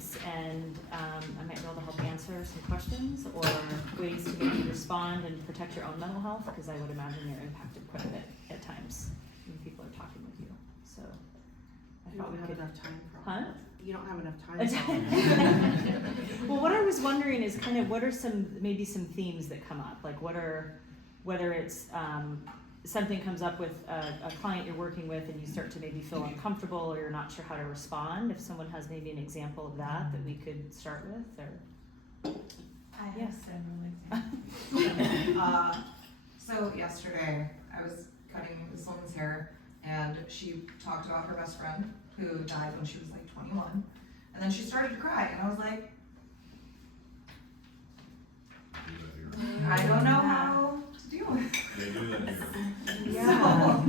clients, and I might be able to help answer some questions or ways to maybe respond and protect your own mental health, because I would imagine you're impacted quite a bit at times when people are talking with you. So I thought we have could. enough time for all Huh? that. You don't have enough time for all that. Well, what I was wondering is kind of what are maybe some themes that come up, like whether it's something comes up with a client you're working with and you start to maybe feel uncomfortable or you're not sure how to respond. If someone has maybe an example of that we could start with, or I have Yes. several examples. So yesterday, I was cutting this woman's hair, and she talked about her best friend who died when she was like 21, and then she started to cry, and I was like, I don't know how to deal with it. They do that here. yeah.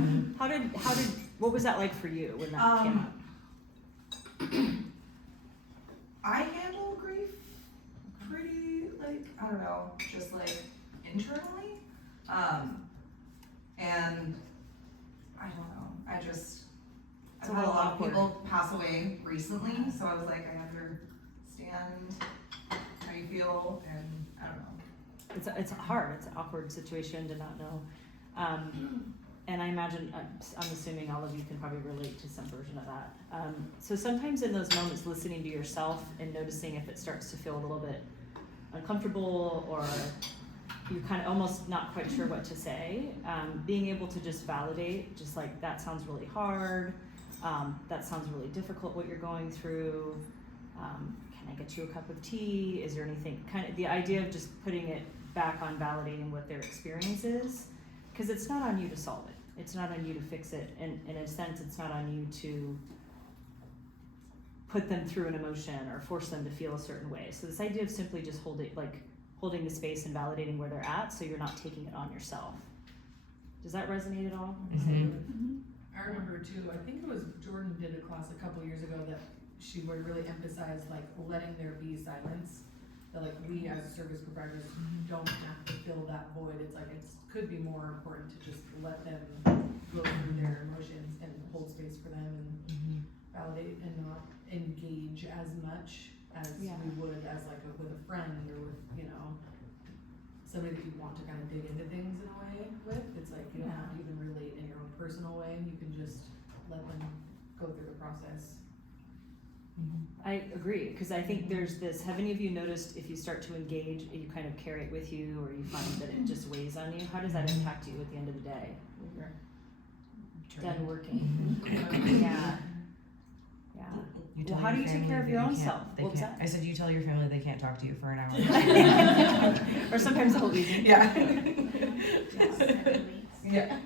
What was that like for you when that came up? I handle grief pretty, like, I don't know, just like internally. And I don't know, I've It's a had a little lot of awkward. people pass away recently, so I was like, I understand how you feel, and I don't know. It's hard. It's an awkward situation to not know. And I imagine, I'm assuming all of you can probably relate to some version of that. So sometimes in those moments, listening to yourself and noticing if it starts to feel a little bit uncomfortable or you're kind of almost not quite sure what to say, being able to just validate, just like, that sounds really hard, that sounds really difficult what you're going through, can I get you a cup of tea, is there anything, kind of the idea of just putting it back on validating what their experience is, because it's not on you to solve it, it's not on you to fix it, and in a sense it's not on you to put them through an emotion or force them to feel a certain way. So this idea of simply just holding the space and validating where they're at, so you're not taking it on yourself. Does that resonate at all? I remember too, I think it was Jordan did a class a couple years ago that she would really emphasize like letting there be silence. That like we as service providers don't have to fill that void. It's like it could be more important to just let them go through their emotions and hold space for them and validate and not engage as much as Yeah. we would as like with a friend or with, you know, somebody that you want to kind of dig into things in a way with. It's like you don't have to even relate in your own personal way. You can just let them go through the process. I agree, because I think there's this, have any of you noticed if you start to engage, you kind of carry it with you, or you find that it just weighs on you? How does that impact you at the end of the day when you're done working? Yeah. Yeah. You Well, tell how do your you take family care of that your you own can't- self? they What was can't- that? I said you tell your family they can't talk to you for an hour. Or sometimes the whole evening. Yeah. Yeah.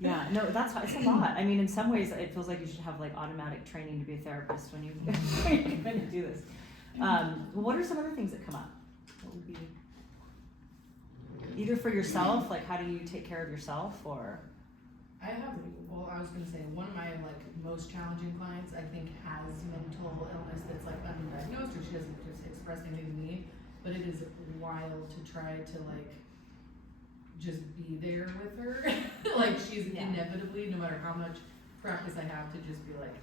Yeah, no, that's, it's a lot. I mean, in some ways, it feels like you should have like automatic training to be a therapist when you when you do this. Well, what are some other things that come up? What would be, either for yourself, like how do you take care of yourself, or? I was gonna say, one of my like most challenging clients, I think, has mental illness that's like undiagnosed, or she doesn't just express anything to me, but it is wild to try to like just be there with her. Like she's inevitably, no matter how much practice I have, to just be like,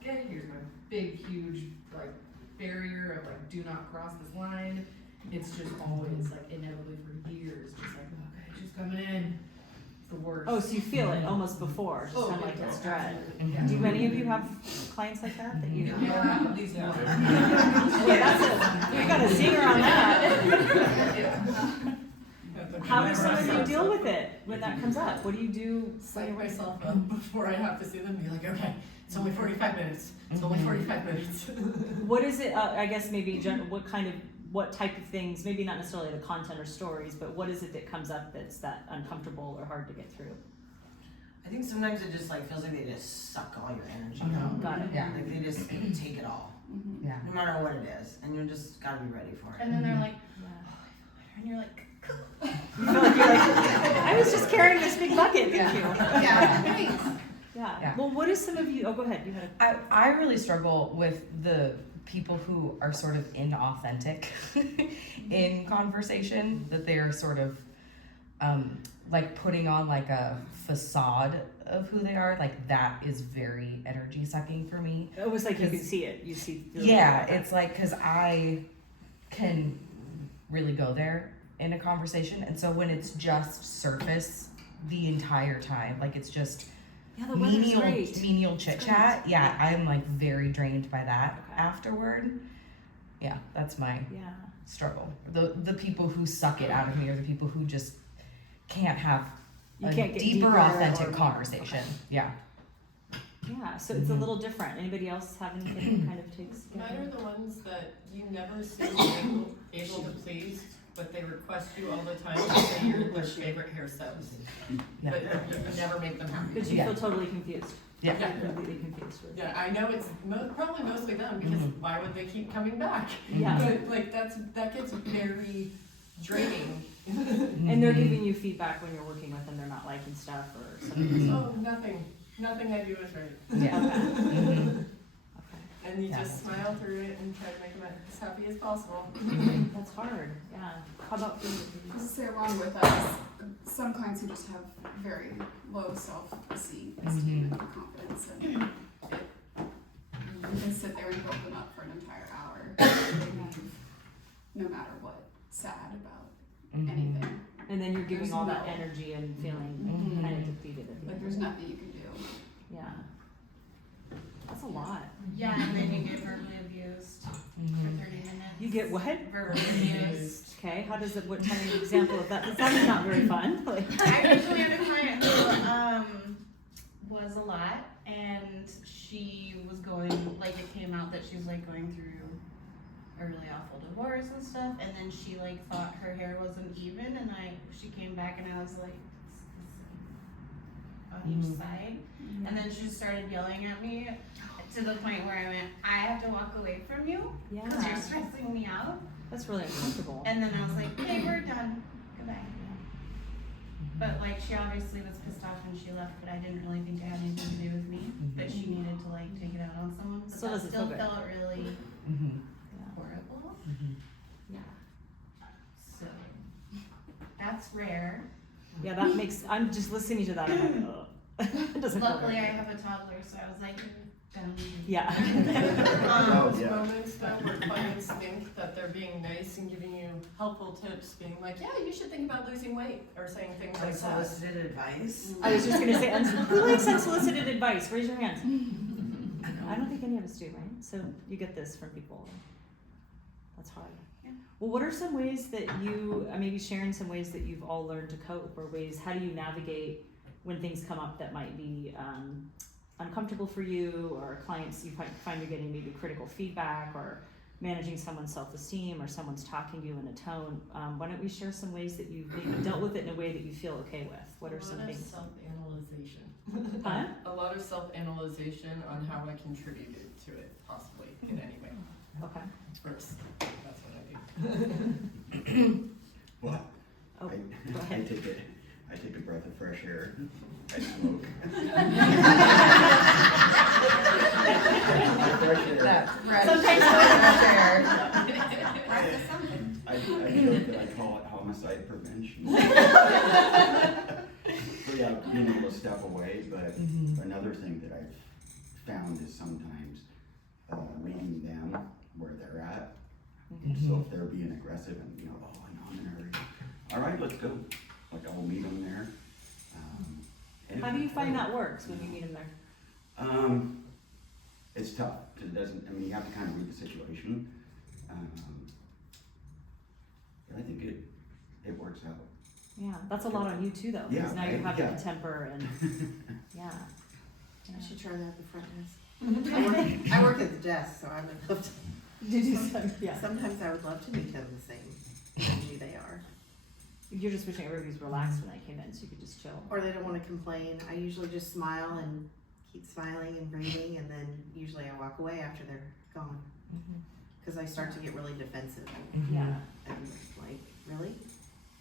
okay, here's my big, huge like barrier of like, do not cross this line. It's just always like inevitably for years, just like, okay, she's coming in. It's the worst. Oh, so you feel it almost before, just kind of like this dread. Do many of you have clients like that you? Yeah, at least one. Well, that's we got a zinger on that. How do some of you deal with it when that comes up? What do you do? Psych myself up before I have to see them, be like, okay, it's only 45 minutes, it's only 45 minutes. What is it, I guess maybe, what type of things, maybe not necessarily the content or stories, but what is it that comes up that's that uncomfortable or hard to get through? I think sometimes it just like feels like they just suck all your energy out. Got it. Yeah. Like they just take it all, Yeah. no matter what it is, and you just gotta be ready for it. And then they're like, Yeah. and you're like, You feel like you're like, I was just carrying this big bucket, thank you. yeah, thanks. Yeah. Well, what is some of you, oh, go ahead, you had a. I really struggle with the people who are sort of inauthentic in conversation, that they're sort of like putting on like a facade of who they are, like that is very energy sucking for me. It was like you could 'Cause- see it. You see. Yeah, it's like, because I can really go there in a conversation, and so when it's just surface the entire time, like it's just Yeah, the weather's menial great. menial chit chat, yeah, I'm like very drained by that Okay. afterward. Yeah, that's my Yeah. struggle. The people who suck it out of me are the people who just can't have You a can't get deeper, deeper authentic or- conversation. okay. Yeah. Yeah. So it's a Mhm. little different. Anybody else have anything that kind of takes? Mine are the ones that you never seem able to please, but they request you all the time to say you're their favorite hair subs. Yeah. But you never make them happy. But you Yeah. feel totally confused. Yeah. Yeah. Completely confused with. Yeah, I know it's probably mostly them, because Mhm. why would they keep coming back? Yeah. But like, that gets very draining. And they're giving you feedback when you're working with them. They're not liking stuff or something. Mhm. Oh, nothing I do is right. Yeah. Mhm. Okay. And you Yeah. just smile through it and try to make them as happy as possible. That's hard. Yeah. How about for I was you? say along with us, some clients who just have very low self-esteem and confidence, and you can sit there and build them up for an entire hour, no matter what, sad about Mhm. anything. And then you're giving There's all that no- energy and feeling Mhm. kind of depleted at the Like end. there's nothing you can do. Yeah. That's a lot. Yeah, and then you get verbally abused for Mhm. 30 minutes. You get what? Verbally abused. Okay. How does it? What? Tell me an example of that. It sounds not very fun. Like. I usually have a client who was a lot, and she was going, like it came out that she was like going through a really awful divorce and stuff, and then she like thought her hair wasn't even, and she came back and I was like, on each Mhm. side, and then she started yelling at me to the point where I went, I have to walk away from you because you're Yeah. stressing me out. That's really uncomfortable. And then I was like, okay, we're done. Goodbye. But like, she obviously was pissed off when she left, but I didn't really think it had anything to do with me. But she needed to like take it out on someone. But Still that doesn't still feel good. felt really Mhm. horrible. Mhm. Yeah. So that's rare. Yeah. That makes. I'm just listening to that. I'm like, ugh. It doesn't feel Luckily, I very have a toddler, so I was like, done. good. Yeah. Those yeah. moments though where clients think that they're being nice and giving you helpful tips, being like, yeah, you should think about losing weight, or saying things like that. Unsolicited advice. I was just gonna say, who likes unsolicited advice? Raise your hand. I don't think any of us do, right? So you get this from people. That's hard. Yeah. Well, what are some ways that you, maybe sharing some ways that you've all learned to cope, or ways, how do you navigate when things come up that might be uncomfortable for you, or clients you find you're getting maybe critical feedback, or managing someone's self-esteem, or someone's talking to you in a tone? Why don't we share some ways that you've maybe dealt with it in a way that you feel okay with? What are some A lot of things? self-analyzation. Huh? A lot of self-analyzation on how I contributed to it, possibly, in any way. Okay. First, that's what I do. Well, Oh, I, go I ahead. take a breath of fresh air. I smoke. Fresh air. That Sometimes I joke that I call it homicide prevention. So yeah, being able to step away, but Mhm. another thing that I've found is sometimes meeting them where they're at. So if they're being aggressive and, oh, I'm in a hurry. All right, let's go. Like, I will meet them there. And How do you find that works when you meet them there? It's tough, 'cause it doesn't, you have to kind of read the situation. But I think it works out. Yeah, that's a lot on you too, though, because Yeah, now you're right, having yeah. a temper and, yeah. I should try that at the front desk. I work at the desk, so I would love to. Did you say, yeah. Sometimes I would love to meet them the same energy they are. You're just wishing everybody's relaxed when they came in, so you could just chill. Or they don't wanna complain. I usually just smile and keep smiling and breathing, and then usually I walk away after they're gone. Cause I start to get really defensive Yeah, and like, really?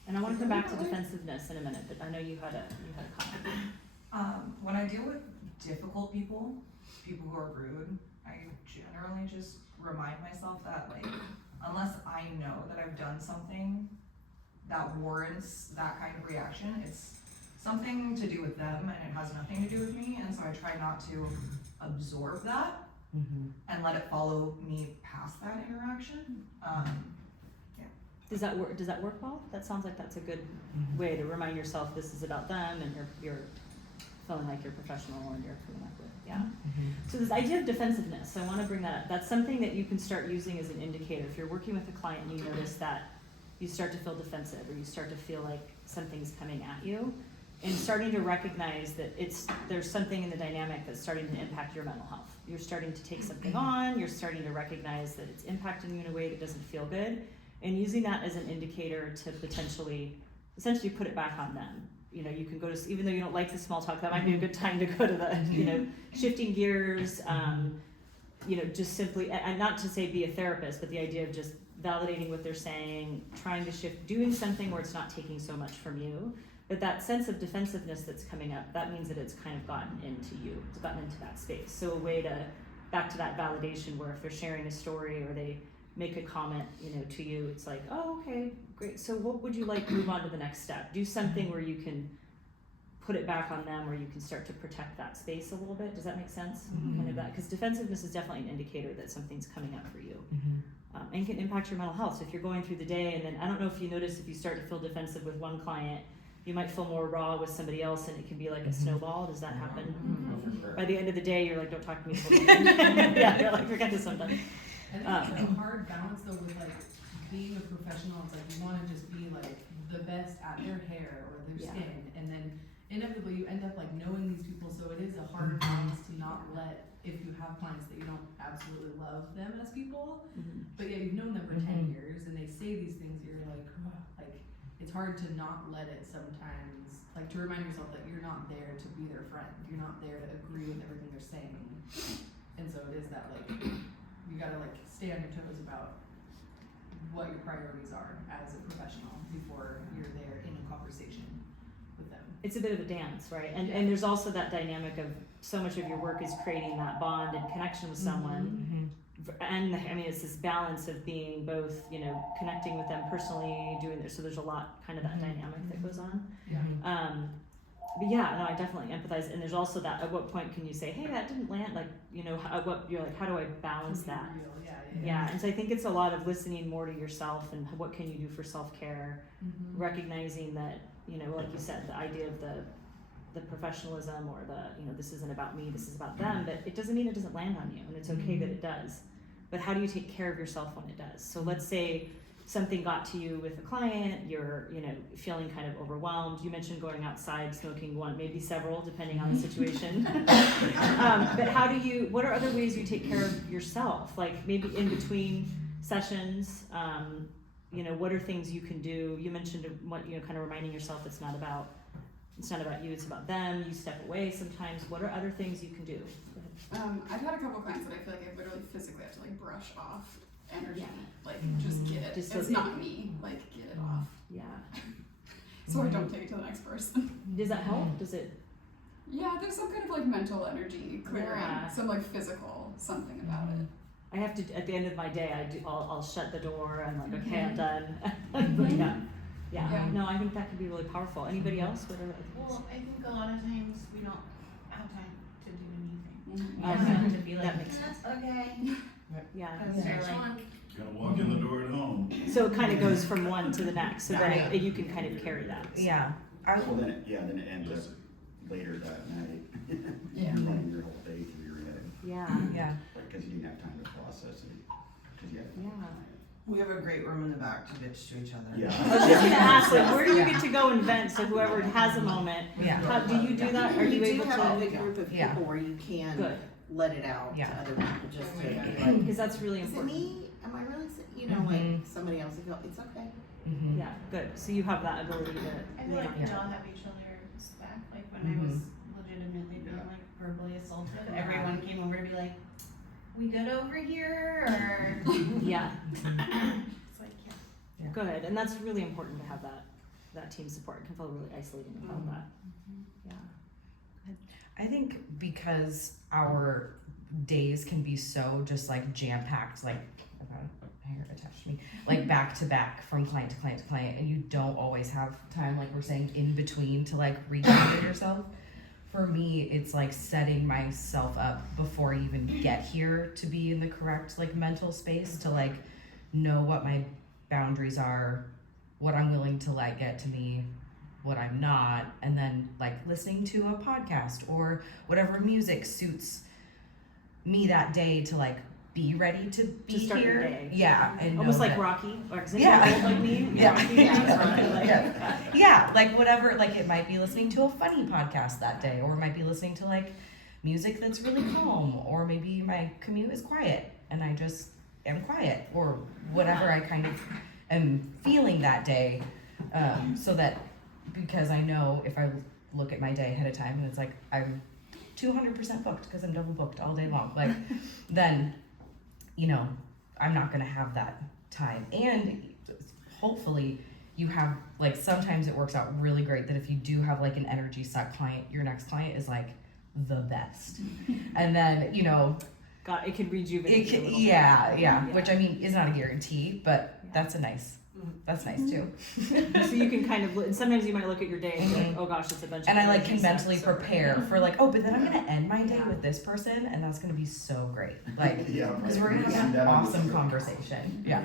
and I wanna come back to defensiveness in a minute, but I know you had a comment. When I deal with difficult people, people who are rude, I generally just remind myself that like, unless I know that I've done something that warrants that kind of reaction, it's something to do with them and it has nothing to do with me, and so I try not to absorb that and let it follow me past that interaction. Does that work well? That sounds like that's a good way to remind yourself this is about them, and you're feeling like you're professional and you're feeling like yeah. So this idea of defensiveness, I want to bring that up. That's something that you can start using as an indicator. If you're working with a client and you notice that you start to feel defensive or you start to feel like something's coming at you, and starting to recognize that there's something in the dynamic that's starting to impact your mental health. You're starting to take something on, you're starting to recognize that it's impacting you in a way that doesn't feel good, and using that as an indicator to essentially put it back on them. You know, you can go to, even though you don't like the small talk, that might be a good time to go to the, you know, shifting gears, you know, just simply, and not to say be a therapist, but the idea of just validating what they're saying, trying to shift, doing something where it's not taking so much from you. But that sense of defensiveness that's coming up, that means that it's kind of gotten into you, it's gotten into that space. So a way to, back to that validation where if they're sharing a story or they make a comment, you know, to you, it's like, oh, okay, great. So what would you like to move on to the next step? Do something where you can put it back on them, where you can start to protect that space a little bit. Does that make sense? Kind of that, because defensiveness is definitely an indicator that something's coming up for you. And can impact your mental health. So if you're going through the day and then, I don't know if you notice, if you start to feel defensive with one client, you might feel more raw with somebody else and it can be like a snowball. Does that happen? By the end of the day, you're like, don't talk to me. Yeah, you're like, forget this sometime. I think it's a hard balance though with like being a professional. It's like you want to just be like the best at their hair or their skin, and then inevitably you end up like knowing these people. So it is a hard balance to not let, if you have clients that you don't absolutely love them as people, but yeah, you've known them for 10 years and they say these things, you're like, oh, like it's hard to not let it sometimes, like to remind yourself that you're not there to be their friend. You're not there to agree with everything they're saying. And so it is that like, you gotta like stay on your toes about what your priorities are as a professional before you're there in a conversation with them. It's a bit of a dance, right? And there's also that dynamic of so much of your work is creating that bond and connection with someone. And I mean, it's this balance of being both, you know, connecting with them personally, doing this. So there's a lot kind of that dynamic that goes on. But yeah, no, I definitely empathize. And there's also that, at what point can you say, hey, that didn't land? Like, you know, you're like, how do I balance that? Yeah, and so I think it's a lot of listening more to yourself and what can you do for self-care, recognizing that, you know, like you said, the idea of the professionalism or the, you know, this isn't about me, this is about them, but it doesn't mean it doesn't land on you, and it's okay that it does. But how do you take care of yourself when it does? So let's say something got to you with a client, you're, you know, feeling kind of overwhelmed. You mentioned going outside, smoking one, maybe several, depending on the situation. But what are other ways you take care of yourself? Like maybe in between sessions, you know, what are things you can do? You mentioned what, you know, kind of reminding yourself it's not about you, it's about them. You step away sometimes. What are other things you can do? I've had a couple clients that I feel like I literally physically have to like brush off energy, like just get it. Just so it's not me, like get it off. Yeah. So I don't take it to the next person. Does that help? Does it? Yeah, there's some kind of like mental energy clearing, some like physical something about it. I have to, at the end of my day, I'll shut the door and like, okay, I'm done. But yeah. No, I think that could be really powerful. Anybody else? Well, I think a lot of times we don't have time to do anything. Okay. We have to be like, That makes sense. okay. Yeah. Because they're like, Gotta walk in the door at home. So it kind of goes from one to the next, so then you can kind of carry that. Yeah. Well, then it ends up later that night. You're running your whole day through your head. Yeah. Because you didn't have time to process it. 'Cause you had We have a great room in the back to bitch to each other. Yeah. I was just gonna ask, like, where do you get to go and vent? So whoever has a moment, how do you do that? Are you able do have a to? big group of people where you can Good. let it out to other people just to be like, Because that's really is it important. me? Am I really sick? You know, like somebody else will go, it's okay. Yeah, good. So you have that ability to. I feel like we all have each other's back. Like when I was legitimately being like verbally assaulted, everyone came over to be like, we good over here? Or Yeah. it's like, yeah. Good, and that's really important to have that team support. It can feel really isolating without that. Yeah. I think because our days can be so just like jam packed, like hair attached to me, like back to back from client to client to client, and you don't always have time, like we're saying, in between to like regather yourself. For me, it's like setting myself up before I even get here to be in the correct like mental space to like know what my boundaries are, what I'm willing to let get to me, what I'm not, and then like listening to a podcast or whatever music suits me that day to like be ready to be To start here. your day. Yeah, and Almost know like that- Rocky, or is it Yeah. like me? Yeah. Rocky, Yeah. that's right, like, Yeah. Yeah, like whatever, like it might be listening to a funny podcast that day, or it might be listening to like music that's really calm, or maybe my commute is quiet and I just am quiet, or whatever I kind of am feeling that day. So that, because I know if I look at my day ahead of time and it's like I'm 200% booked because I'm double booked all day long, like then, you know, I'm not gonna have that time. And hopefully you have, like, sometimes it works out really great that if you do have like an energy suck client, your next client is like the best. And then, you know, God, it could rejuvenate it you a can, little bit. yeah, which I mean is not a guarantee, but that's nice too. So you can kind of, and sometimes you might look at your day and be like, oh gosh, it's a bunch of And I like energy can mentally sucks, or- prepare for like, oh, but then I'm gonna end my day with this person, and that's gonna be so great. Like, Yeah, because right. we're gonna have an That would be awesome great. conversation. Yeah.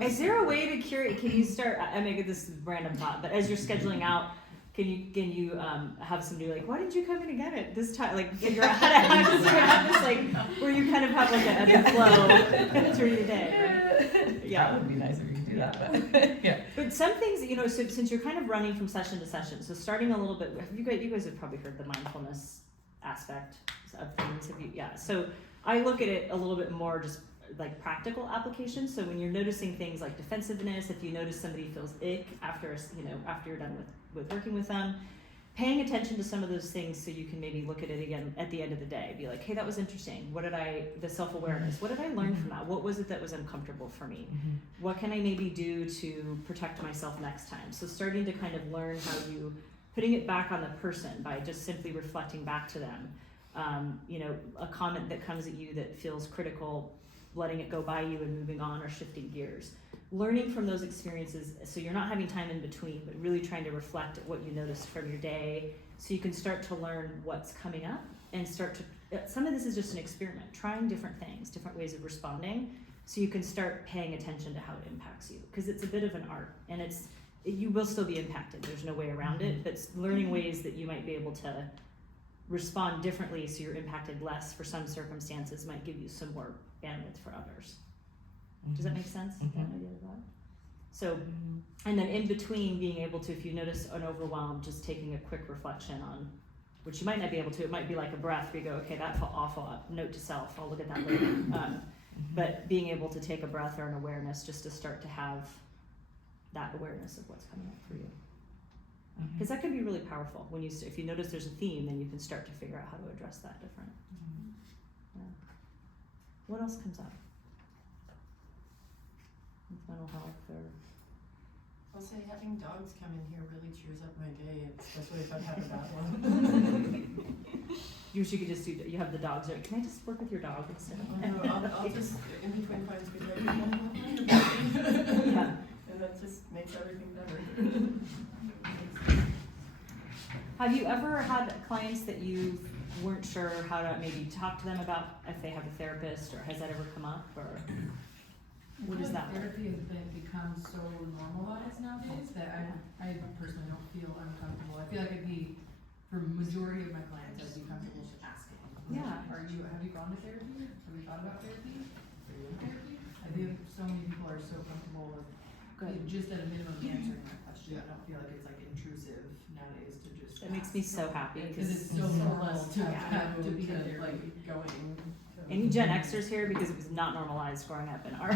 Is there a way to curate? Can you start? I may get this random thought, but as you're scheduling out, can you have somebody like, why did you come in again at this time? Like figure out how to have this like where you kind of have like an ebb and flow through the day, right? That Yeah. would be nice if you could do that. But yeah. But some things, you know, so since you're kind of running from session to session, so starting a little bit, you guys have probably heard the mindfulness aspect of things. Have you? Yeah. So I look at it a little bit more just like practical applications. So when you're noticing things like defensiveness, if you notice somebody feels ick after, you know, after you're done with working with them, paying attention to some of those things so you can maybe look at it again at the end of the day. Be like, hey, that was interesting. The self-awareness, what did I learn from that? What was it that was uncomfortable for me? What can I maybe do to protect myself next time? So starting to kind of learn how you, putting it back on the person by just simply reflecting back to them. You know, a comment that comes at you that feels critical, letting it go by you and moving on or shifting gears. Learning from those experiences so you're not having time in between, but really trying to reflect at what you noticed from your day so you can start to learn what's coming up and start to, some of this is just an experiment, trying different things, different ways of responding so you can start paying attention to how it impacts you. Because it's a bit of an art and you will still be impacted, there's no way around it, but learning ways that you might be able to respond differently so you're impacted less for some circumstances might give you some more bandwidth for others. Does that make sense? That idea of that? So, and then in between being able to, if you notice an overwhelm, just taking a quick reflection on, which you might not be able to, it might be like a breath where you go, okay, that felt awful, note to self, I'll look at that later. But being able to take a breath or an awareness just to start to have that awareness of what's coming up for you. Because that can be really powerful when if you notice there's a theme, then you can start to figure out how to address that different. Yeah. What else comes up? With mental health or I'll say having dogs come in here really cheers up my day, especially if I've had a bad one. you could just do. You have the dogs. Right? Can I just work with your dog instead? I'll just in between clients be like, Yeah. and that just makes everything better. Have you ever had clients that you weren't sure how to maybe talk to them about if they have a therapist, or has that ever come up, or what is that like? Therapy has become so normalized nowadays that I personally don't feel uncomfortable. I feel like for majority of my clients, I'd be comfortable just asking. Yeah. Have you gone to therapy? Have you thought about therapy? Are you in therapy? I feel so many people are so comfortable with just at a minimum answering that question. I don't feel like it's like intrusive nowadays to just. That makes me so happy Because because it's so normal to have to be to, in therapy. like, going. any Gen Xers here, because it was not normalized growing up in our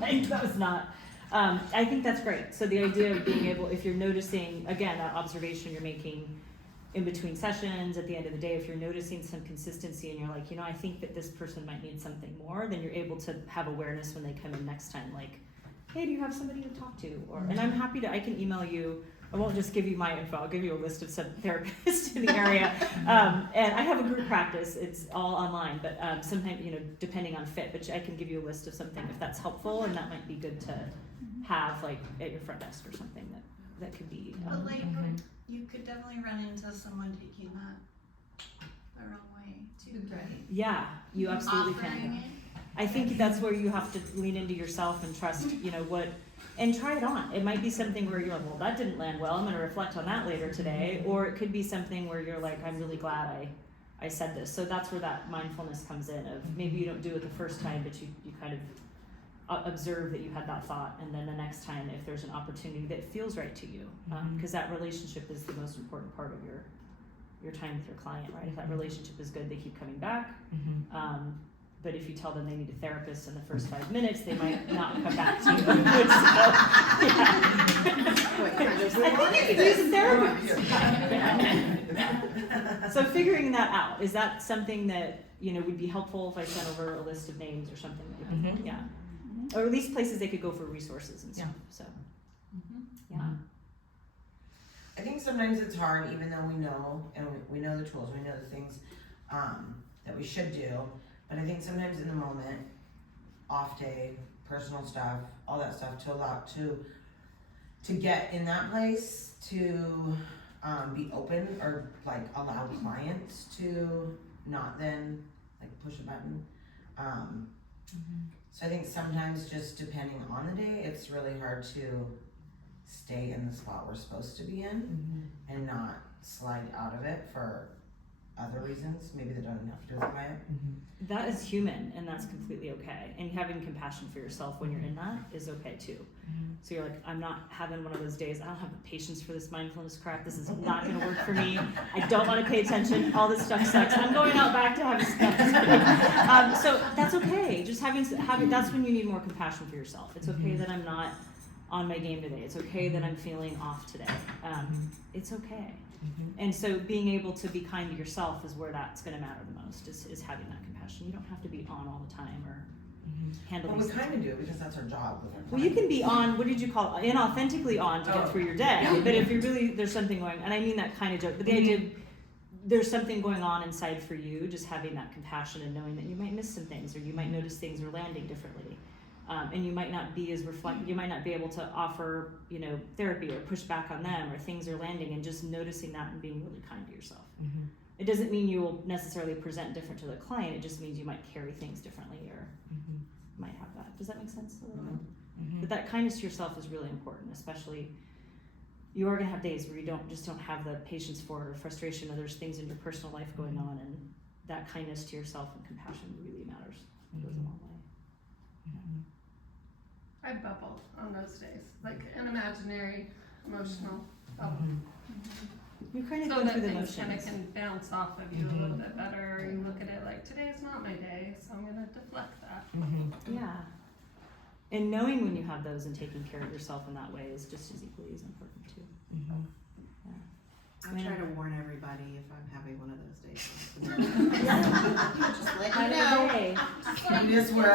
like, that was not. I think that's great. So the idea of being able, if you're noticing, again, that observation you're making in between sessions, at the end of the day, if you're noticing some consistency and you're like, you know, I think that this person might need something more, then you're able to have awareness when they come in next time, like, hey, do you have somebody to talk to? Or, and I'm happy I can email you, I won't just give you my info, I'll give you a list of some therapists in the area. And I have a group practice, it's all online, but sometimes, depending on fit, but I can give you a list of something if that's helpful, and that might be good to have like at your front desk or something that could be. But like, you could definitely run into someone taking that the wrong way too, right? Yeah, you absolutely Offering can. it. I think that's where you have to lean into yourself and trust, and try it on. It might be something where you're like, well, that didn't land well, I'm gonna reflect on that later today. Or it could be something where you're like, I'm really glad I said this. So that's where that mindfulness comes in of maybe you don't do it the first time, but you kind of observe that you had that thought, and then the next time if there's an opportunity that feels right to you, because that relationship is the most important part of your time with your client, right? If that relationship is good, they keep coming back. But if you tell them they need a therapist in the first 5 minutes, they might not come back to you. So, What kind of I think you could use a therapist. So figuring that out, is that something that, would be helpful if I sent over a list of names or something? Yeah. Or at least places they could go for resources and stuff, so. Yeah. I think sometimes it's hard, even though we know, and we know the tools, we know the things that we should do. But I think sometimes in the moment, off day, personal stuff, all that stuff, to allow to get in that place, to be open, or like allow clients to not then like push a button. So I think sometimes just depending on the day, it's really hard to stay in the spot we're supposed to be in and not slide out of it for other reasons, maybe that don't have to do with client. That is human, and that's completely okay. And having compassion for yourself when you're in that is okay too. So you're like, I'm not having one of those days, I don't have the patience for this mindfulness crap, this is not gonna work for me, I don't wanna pay attention, all this stuff sucks, I'm going out back to have stuff. So that's okay, just having, that's when you need more compassion for yourself. It's okay that I'm not on my game today, it's okay that I'm feeling off today. It's okay. And so being able to be kind to yourself is where that's going to matter the most, is having that compassion. You don't have to be on all the time or handle Well, these we things. kind of do because that's our job with our Well, you can be on, what did you call it, inauthentically on to get through your day, but if you're really, there's something going, and I mean that kind of joke, but the idea of there's something going on inside for you, just having that compassion and knowing that you might miss some things, or you might notice things are landing differently. And you might not be as you might not be able to offer, therapy or push back on them, or things are landing, and just noticing that and being really kind to yourself. It doesn't mean you will necessarily present different to the client, it just means you might carry things differently, or might have that. Does that make sense a little bit? But that kindness to yourself is really important, especially you are gonna have days where you don't have the patience for it, or frustration, or there's things in your personal life going on, and that kindness to yourself and compassion really matters. It goes a long way. I bubble on those days, like an imaginary emotional bubble. You kind of So go that through the things kind of motions. can bounce off of you a little bit better, or you look at it like, today is not my day, so I'm gonna deflect that. Yeah. And knowing when you have those and taking care of yourself in that way is just as equally as important too. I try to warn everybody if I'm having one of those days. Just let you know. Day. You just wear a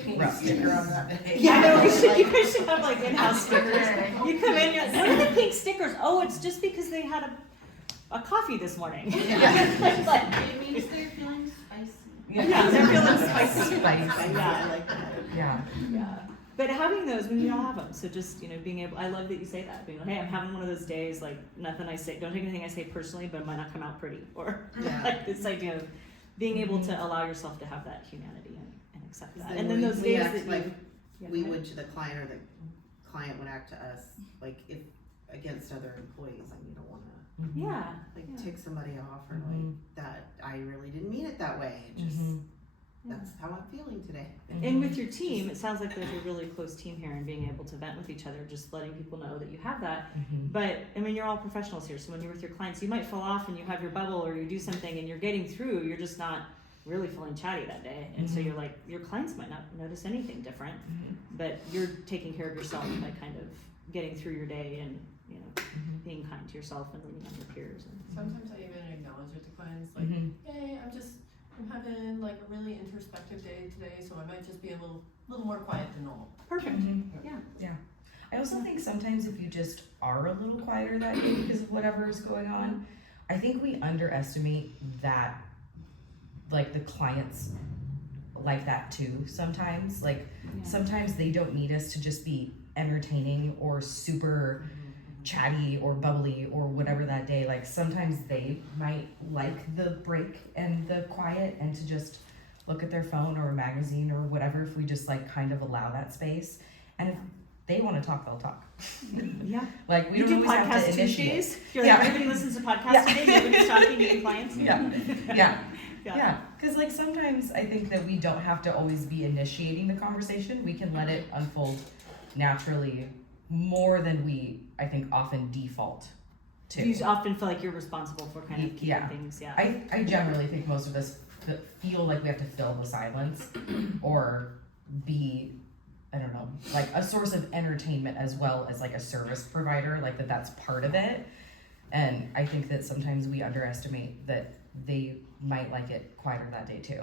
pink sticker on that day. Yeah, no, you guys should have like in-house stickers. You come in, you're like, what are the pink stickers? Oh, it's just because they had a coffee this morning. It means they're feeling spicy. Yeah, they're feeling spicy. Yeah, I like that. Yeah. But having those when you don't have them, so just, being able, I love that you say that, being like, hey, I'm having one of those days, like, nothing I say, don't take anything I say personally, but it might not come out pretty, or like this idea of being able to allow yourself to have that humanity and accept that. And then those we days act that like you, we would to the client, or the client would act to us, like if against other employees, and you don't wanna tick somebody off, or like that, I really didn't mean it that way, it just, that's how I'm feeling today. And with your team, it sounds like there's a really close team here, and being able to vent with each other, just letting people know that you have that. But I mean, you're all professionals here, so when you're with your clients, you might fall off and you have your bubble, or you do something and you're getting through, you're just not really feeling chatty that day. And so you're like, your clients might not notice anything different, but you're taking care of yourself by kind of getting through your day and, being kind to yourself and leaning on your peers. And Sometimes I even acknowledge it to clients, like, hey, I'm having like a really introspective day today, so I might just be a little more quiet than normal. Perfect. I also think sometimes if you just are a little quieter that day because of whatever is going on, I think we underestimate that, like, the clients like that too sometimes. Like, sometimes they don't need us to just be entertaining or super chatty or bubbly or whatever that day. Like, sometimes they might like the break and the quiet and to just look at their phone or a magazine or whatever, if we just like kind of allow that space. And if they want to talk, they'll talk. Yeah. Like, we You don't do always have podcast to initiate. Tuesdays? You're Yeah. like, everybody listens to podcasts Yeah. today, nobody's talking to your clients? Yeah. Yeah, because like sometimes I think that we don't have to always be initiating the conversation. We can let it unfold naturally more than we, I think, often default to. You often feel like you're responsible for kind of keeping Yeah. things, yeah. I generally think most of us feel like we have to fill the silence or be, I don't know, like a source of entertainment as well as like a service provider, like that's part of it. And I think that sometimes we underestimate that they might like it quieter that day too.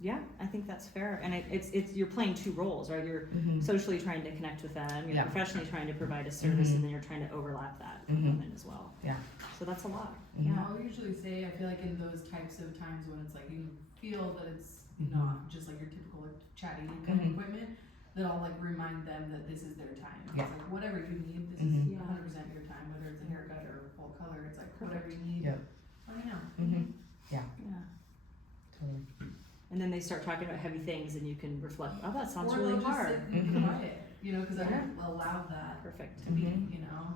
Yeah, I think that's fair. And it's you're playing two roles, right? You're socially trying to connect with them, you're Yeah. professionally trying to provide a service, and then you're trying to overlap that component as well. Yeah. So that's a lot. Mhm. Yeah. I'll usually say, I feel like in those types of times when it's like you feel that it's not just like your typical like chatty kind of equipment, that I'll like remind them that this is their time. Yeah. It's like whatever you need, this Mhm. is 100% your time, whether it's a haircut or full color, it's like whatever you need, Yep. let me know. Yeah. Totally. And then they start talking about heavy things, and you can reflect, oh, that sounds Or really they'll just hard. sit and be quiet, you know, because I Yeah. don't allow that Perfect. to be, you know,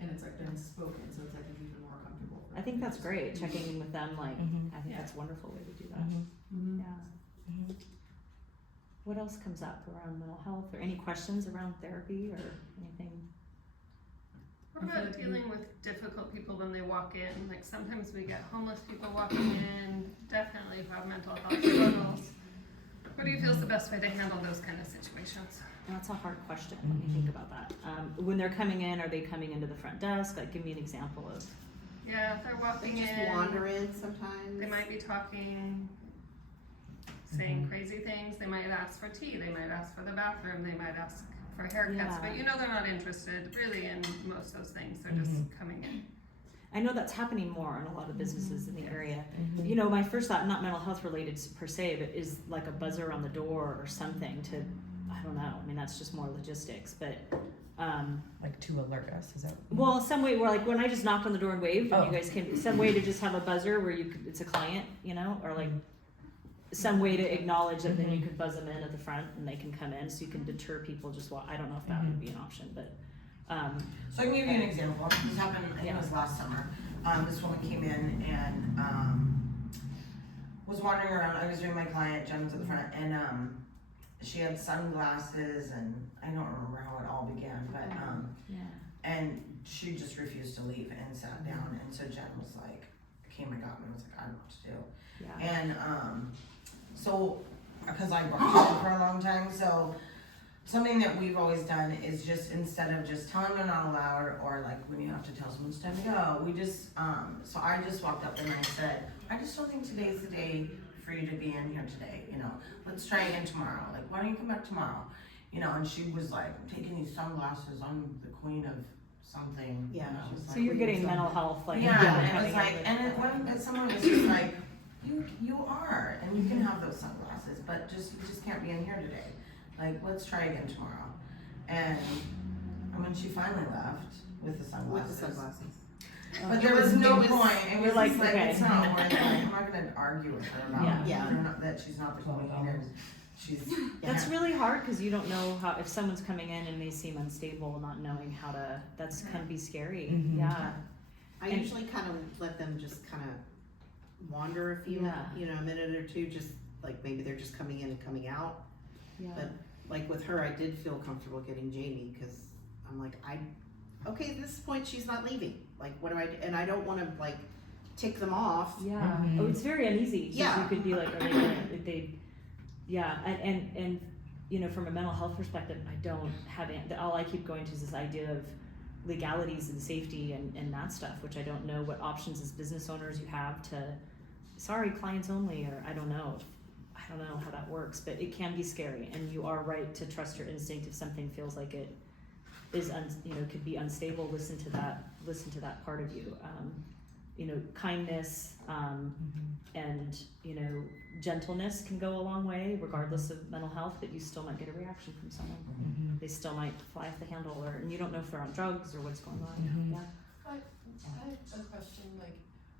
and it's like been spoken, so it's like it's even more comfortable. For I think them to that's just great, be- checking in with them, like, I think Yeah. that's a wonderful way to do that. Mhm. Yeah. What else comes up around mental health, or any questions around therapy or anything? What about dealing with difficult people when they walk in? Like sometimes we get homeless people walking in, definitely who have mental health struggles. What do you feel is the best way to handle those kind of situations? That's a hard question. Let me think about that. When they're coming in, are they coming into the front desk? Like, give me an example of. Yeah, if they're walking They just in, wander in sometimes. they might be talking, saying crazy things. They might ask for tea. They might ask for the bathroom. They might ask for haircuts. Yeah. But you know they're not interested really in most of those things. They're just coming in. I know that's happening more in a lot of businesses in the area. You know, my first thought, not mental health related per se, but is like a buzzer on the door or something to, I don't know. I mean, that's just more logistics, but. Like to alert us, is that? Well, some way where like when I just knocked on the door and waved, and Oh. you guys came, some way to just have a buzzer where you could, it's a client, you know, or like some way to acknowledge that then you could buzz them in at the front and they can come in, so you can deter people just I don't know if that would be an option, but, So I can give you an example. This happened, I think it was last summer. This woman came in and was wandering around. I was doing my client, Jen was at the front, and she had sunglasses, and I don't remember how it all began, but and she just refused to leave and sat down. And so Jen was like, came and got me and was like, I don't know what to do. yeah. And so, because I worked with her for a long time, so something that we've always done is just instead of just telling them not allowed, or like when you have to tell someone it's time to go, we just, so I just walked up and I said, I just don't think today's the day for you to be in here today, you know, let's try again tomorrow, like why don't you come back tomorrow? You know, and she was like, I'm taking these sunglasses, I'm the queen of something. Yeah, and I was So like, you're getting "Queen of mental something." health, like. Yeah, people and it coming was like, in with- and it, when someone was just like, you are, and you can have those sunglasses, but you just can't be in here today. Like, let's try again tomorrow. And when she finally left with the sunglasses. But there was no point. It was like, just like, okay. it's not worth it. I'm not gonna argue with her about Yeah. that she's not the queen and she's. That's really hard, cause you don't know how, if someone's coming in and they seem unstable, not knowing how to, that's can be scary, yeah. I usually kind of let them just kind of wander a few, a minute or two, just like maybe they're just coming in and coming out. Yeah. But like with her, I did feel comfortable getting Jamie, because I'm like, okay, at this point she's not leaving. Like, what do I do? And I don't want to like tick them off. Yeah. Oh, it's very uneasy. 'Cause Yeah. You could be like, are they gonna, if they, yeah, and you know, from a mental health perspective, I don't have all I keep going to is this idea of legalities and safety and that stuff, which I don't know what options as business owners you have to, sorry, clients only, or I don't know how that works, but it can be scary, and you are right to trust your instinct if something feels like it is could be unstable, listen to that part of you. Kindness, and, gentleness can go a long way regardless of mental health, but you still might get a reaction from someone. They still might fly off the handle, and you don't know if they're on drugs or what's going on. Yeah. I have a question, like,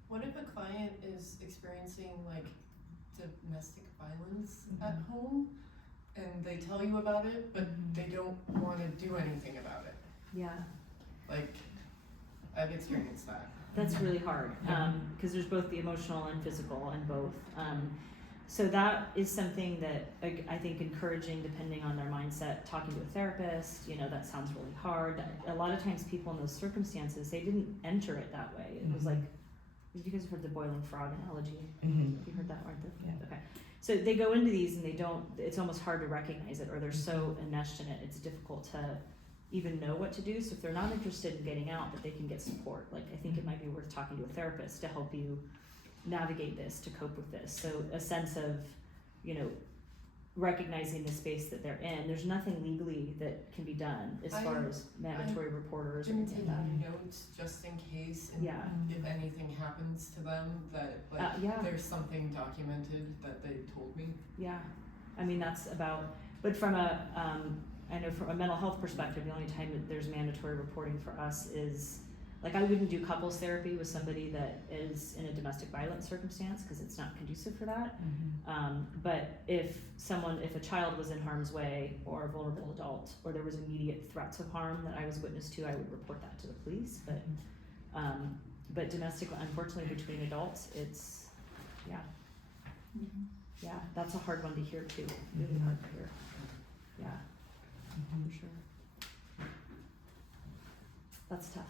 what if a client is experiencing like domestic violence at home and they tell you about it, but they don't wanna do anything about it? Yeah. Like, I've experienced that. That's really hard, because there's both the emotional and physical and both. So that is something that I think encouraging, depending on their mindset, talking to a therapist, that sounds really hard. A lot of times people in those circumstances, they didn't enter it that way. It was like, have you guys heard the boiling frog analogy? Have you heard that, Martha? Yeah. Okay. So they go into these and it's almost hard to recognize it, or they're so enmeshed in it, it's difficult to even know what to do. So if they're not interested in getting out, that they can get support. Like, I think it might be worth talking to a therapist to help you navigate this, to cope with this. So a sense of, recognizing the space that they're in. There's nothing legally that can be done as far as mandatory reporters or Didn't anything take like that. any notes just in case, and Yeah. if anything happens to them, that Yeah. there's something documented that they told me. Yeah, I mean, that's about, but from I know from a mental health perspective, the only time that there's mandatory reporting for us is, like, I wouldn't do couples therapy with somebody that is in a domestic violence circumstance, because it's not conducive for that. But if a child was in harm's way, or a vulnerable adult, or there was immediate threats of harm that I was witness to, I would report that to the police. But domestic, unfortunately, between adults, it's, yeah, that's a hard one to hear too, really hard to hear. Yeah, for sure. That's tough.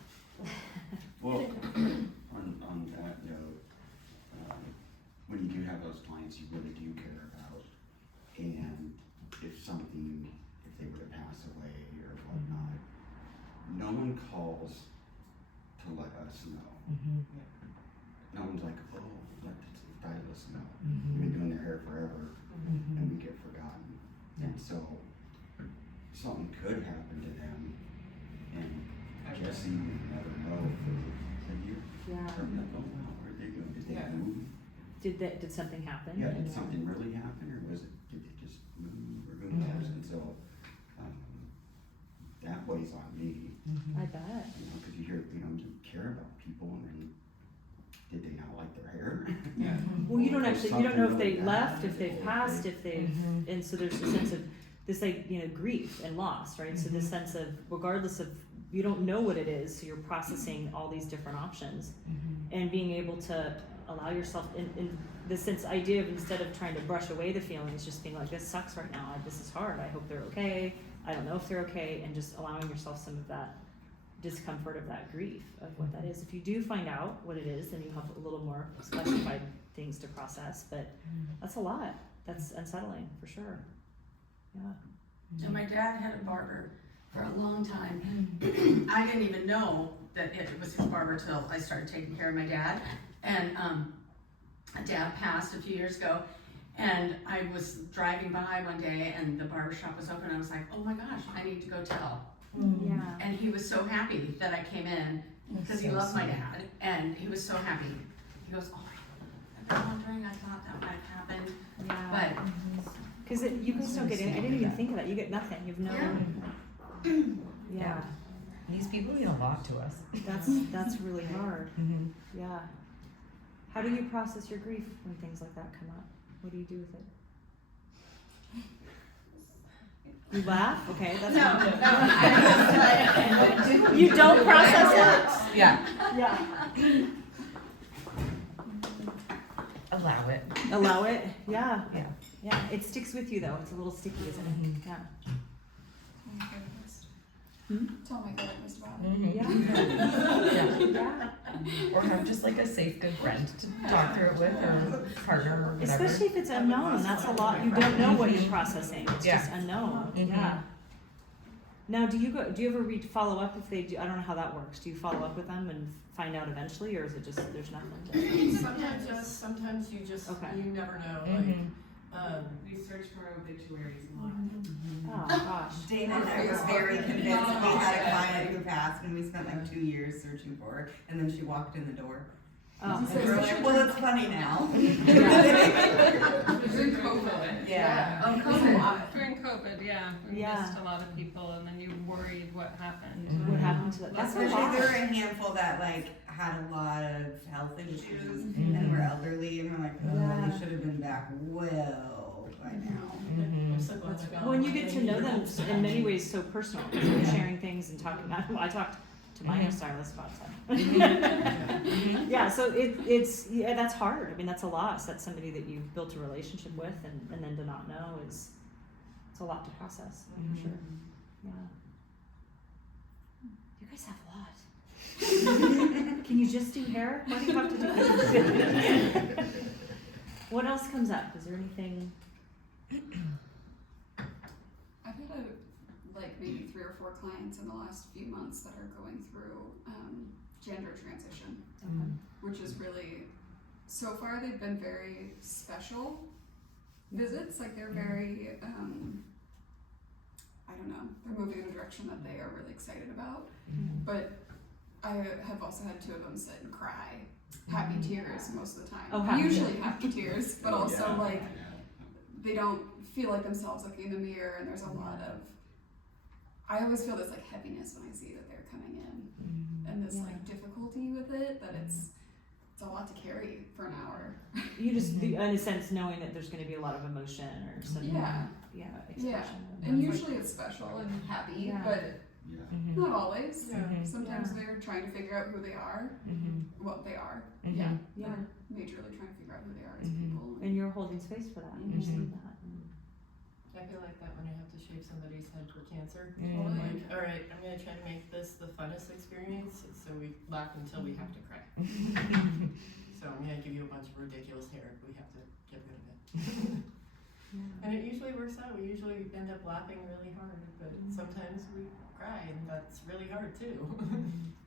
Well, on that note, when you do have those clients you really do care about, and if they were to pass away or whatnot, no one calls to let us know. No one's like, oh, let us know. We've been doing their hair forever, and we get forgotten. And so something could happen to them, and Jesse would never know for a year. Yeah. Oh, wow, where are they going? Did they move? Did something happen? Yeah, did something really happen, or did they just move, or who knows? And so, that weighs on me. I bet. Cause you hear, you care about people, and then, did they not like their hair? Well, you don't There's know if something they really left, bad, if they've or passed, if they've, and so there's a sense of this, grief and loss, right? So this sense of, regardless of, you don't know what it is, so you're processing all these different options, and being able to allow yourself in the sense idea of, instead of trying to brush away the feelings, just being like, this sucks right now, this is hard, I hope they're okay, I don't know if they're okay, and just allowing yourself some of that discomfort of that grief of what that is. If you do find out what it is, then you have a little more specified things to process, but that's a lot. That's unsettling for sure. Yeah. And my dad had a barber for a long time. I didn't even know that it was his barber till I started taking care of my dad. And dad passed a few years ago, and I was driving by one day and the barber shop was open. I was like, oh my gosh, I need to go tell. Yeah. And he was so happy that I came in, because he loved my dad, and he was so happy. He goes, oh, I've been wondering, I thought that might have happened. Yeah. But because you guys don't get any, I didn't even think of that. You get nothing. You've no. Yeah. These people mean a lot to us. That's really hard. Yeah. How do you process your grief when things like that come up? What do you do with it? You laugh? Okay, that's fine. You don't process it? Yeah. Yeah. Allow it. Allow it? Yeah. Yeah. Yeah. It sticks with you though. It's a little sticky, isn't it? Yeah. Tell my therapist about it. Yeah. Yeah. Or have just like a safe, good friend to talk through it with, or partner, or whatever. Especially if it's unknown. That's a lot. You don't know what you're processing. It's just unknown. Yeah. Now, do you ever follow up if they do? I don't know how that works. Do you follow up with them and find out eventually, or is it just there's nothing to? Sometimes yes, sometimes you just you never know. We search for obituaries a lot. Oh gosh. Dana and I were very convinced. We had a client who passed and we spent like 2 years searching for her, and then she walked in the door. Oh. And we were like, well, it's funny now. During COVID. Yeah. Oh, COVID. During COVID, yeah, we Yeah. missed a lot of people, and then you worried what happened. What happened to that? That's a Especially lot. there were a handful that like had a lot of health issues and were elderly, and we're like, oh, they should have been back well by now. I'm so glad I got Well, and you one. get to know them in many ways so personal, because you're sharing things and talking. I talked to my hairstylist about that. Yeah, so it's that's hard. I mean, that's a loss. That's somebody that you've built a relationship with, and then to not know it's a lot to process for sure. Yeah. You guys have a lot. Can you just do hair? Why do you have to do? What else comes up? Is there anything? I've had like maybe 3 or 4 clients in the last few months that are going through gender transition, which is really, so far they've been very special visits. Like they're very, I don't know, they're moving in a direction that they are really excited about. But I have also had 2 of them sit and cry, happy tears most of the time. Oh, happy Usually tears. happy tears, but also like they don't feel like themselves looking in the mirror, and there's a lot of, I always feel this like heaviness when I see that they're coming in, and this like difficulty with it, that it's a lot to carry for an hour. You just, in a sense, knowing that there's going to be a lot of emotion or some expression. And usually it's special and happy, but not always. Sometimes they're trying to figure out who they are, what they are. Yeah. They're majorly trying to figure out who they are as people. And you're holding space for that. You're seeing that. I feel like that when I have to shave somebody's head for cancer. Totally. I'm like, all right, I'm gonna try to make this the funnest experience, so we laugh until we have to cry. So I'm gonna give you a bunch of ridiculous hair. We have to get rid of it. And it usually works out. We usually end up laughing really hard, but sometimes we cry, and that's really hard too.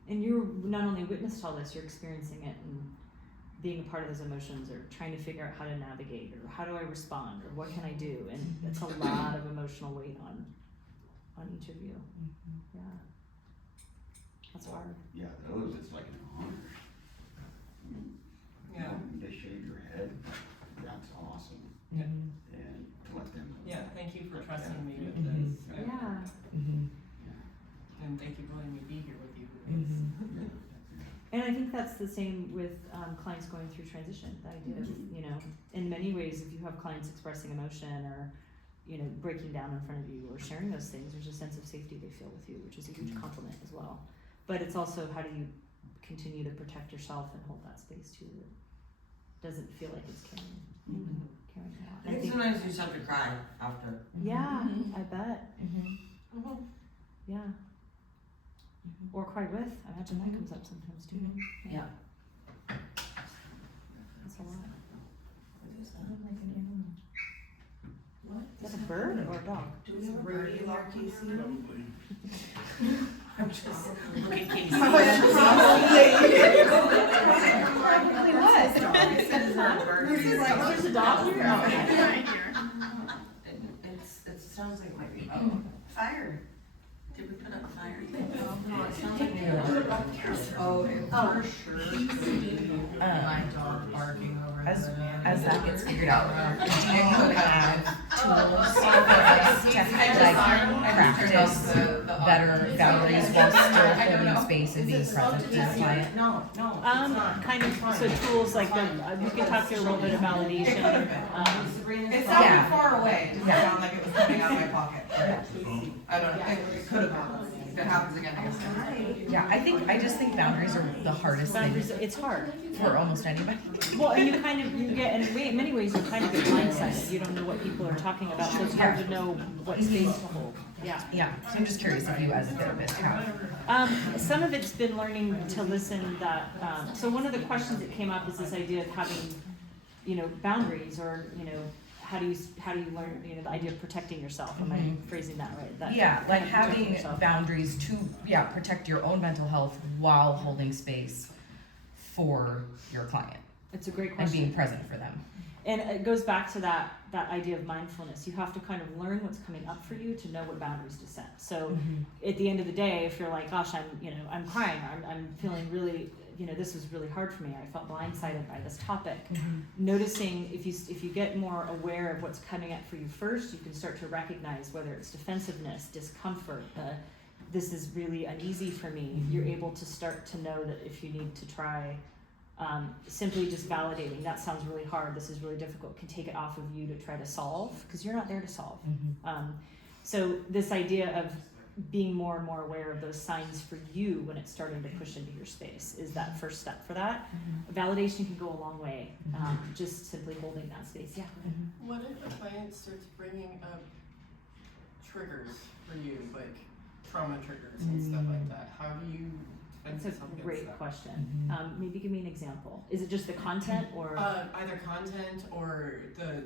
And you're not only witness to all this, you're experiencing it and being a part of those emotions, or trying to figure out how to navigate, or how do I respond, or what can I do, and it's a lot of emotional weight on each of you. Yeah, that's hard. Yeah, those, it's like an honor. Yeah. They shave your head, that's awesome. Yeah. And to let them. Yeah, thank you for trusting me with this. Yeah. And thank you for letting me be here with you. And I think that's the same with clients going through transition. The idea of, in many ways, if you have clients expressing emotion or, breaking down in front of you or sharing those things, there's a sense of safety they feel with you, which is a huge compliment as well. But it's also, how do you continue to protect yourself and hold that space too, that doesn't feel like it's carrying out. I think sometimes you just have to cry after. Yeah, I bet. Yeah. Or cry with. I imagine that comes up sometimes too. Yeah. That's a lot. What? Is that a bird or a dog? Do we have a birdie in our Casey? Probably. I'm just looking Casey. There's a dog here? It sounds like maybe. Fire. Did we put up a fire? No, it sounds like maybe. For sure. My dog barking over As that gets figured out, do you have tools for us to practice better boundaries while still holding space and being present for the client? No, it's not. Kind of, so tools like we could talk to you a little bit of validation. It sounded Yeah. far away. It didn't Yeah. sound like it was coming out of my pocket. I don't know. It could have happened. If it happens again, I guess. Yeah, I just think boundaries are the hardest thing Boundaries, it's hard. for almost anybody. Well, and you get, and in many ways, you kind of get blindsided. You don't know what people are talking about, so it's hard to know what space to hold. Yeah. Yeah, so I'm just curious if you as a therapist have. Some of it's been learning to listen that, so one of the questions that came up is this idea of having, boundaries, or, how do you learn, the idea of protecting yourself? Am I phrasing that right? That Yeah, like protecting having yourself. boundaries to, protect your own mental health while holding space for your client It's a great and question. being present for them. And it goes back to that that idea of mindfulness. You have to kind of learn what's coming up for you to know what boundaries to set. So at the end of the day, if you're like, gosh, I'm crying, or I'm feeling really, this was really hard for me. I felt blindsided by this topic. Noticing if you get more aware of what's coming up for you first, you can start to recognize whether it's defensiveness, discomfort, this is really uneasy for me. You're able to start to know that if you need to try simply just validating, that sounds really hard, this is really difficult, can take it off of you to try to solve, because you're not there to solve. So this idea of being more and more aware of those signs for you when it's starting to push into your space is that first step for that. Validation can go a long way, just simply holding that space. Yeah. What if a client starts bringing up triggers for you, like trauma triggers and stuff like that? How do you That's a great question. Maybe give me an example. Is it just the content or? Either content or the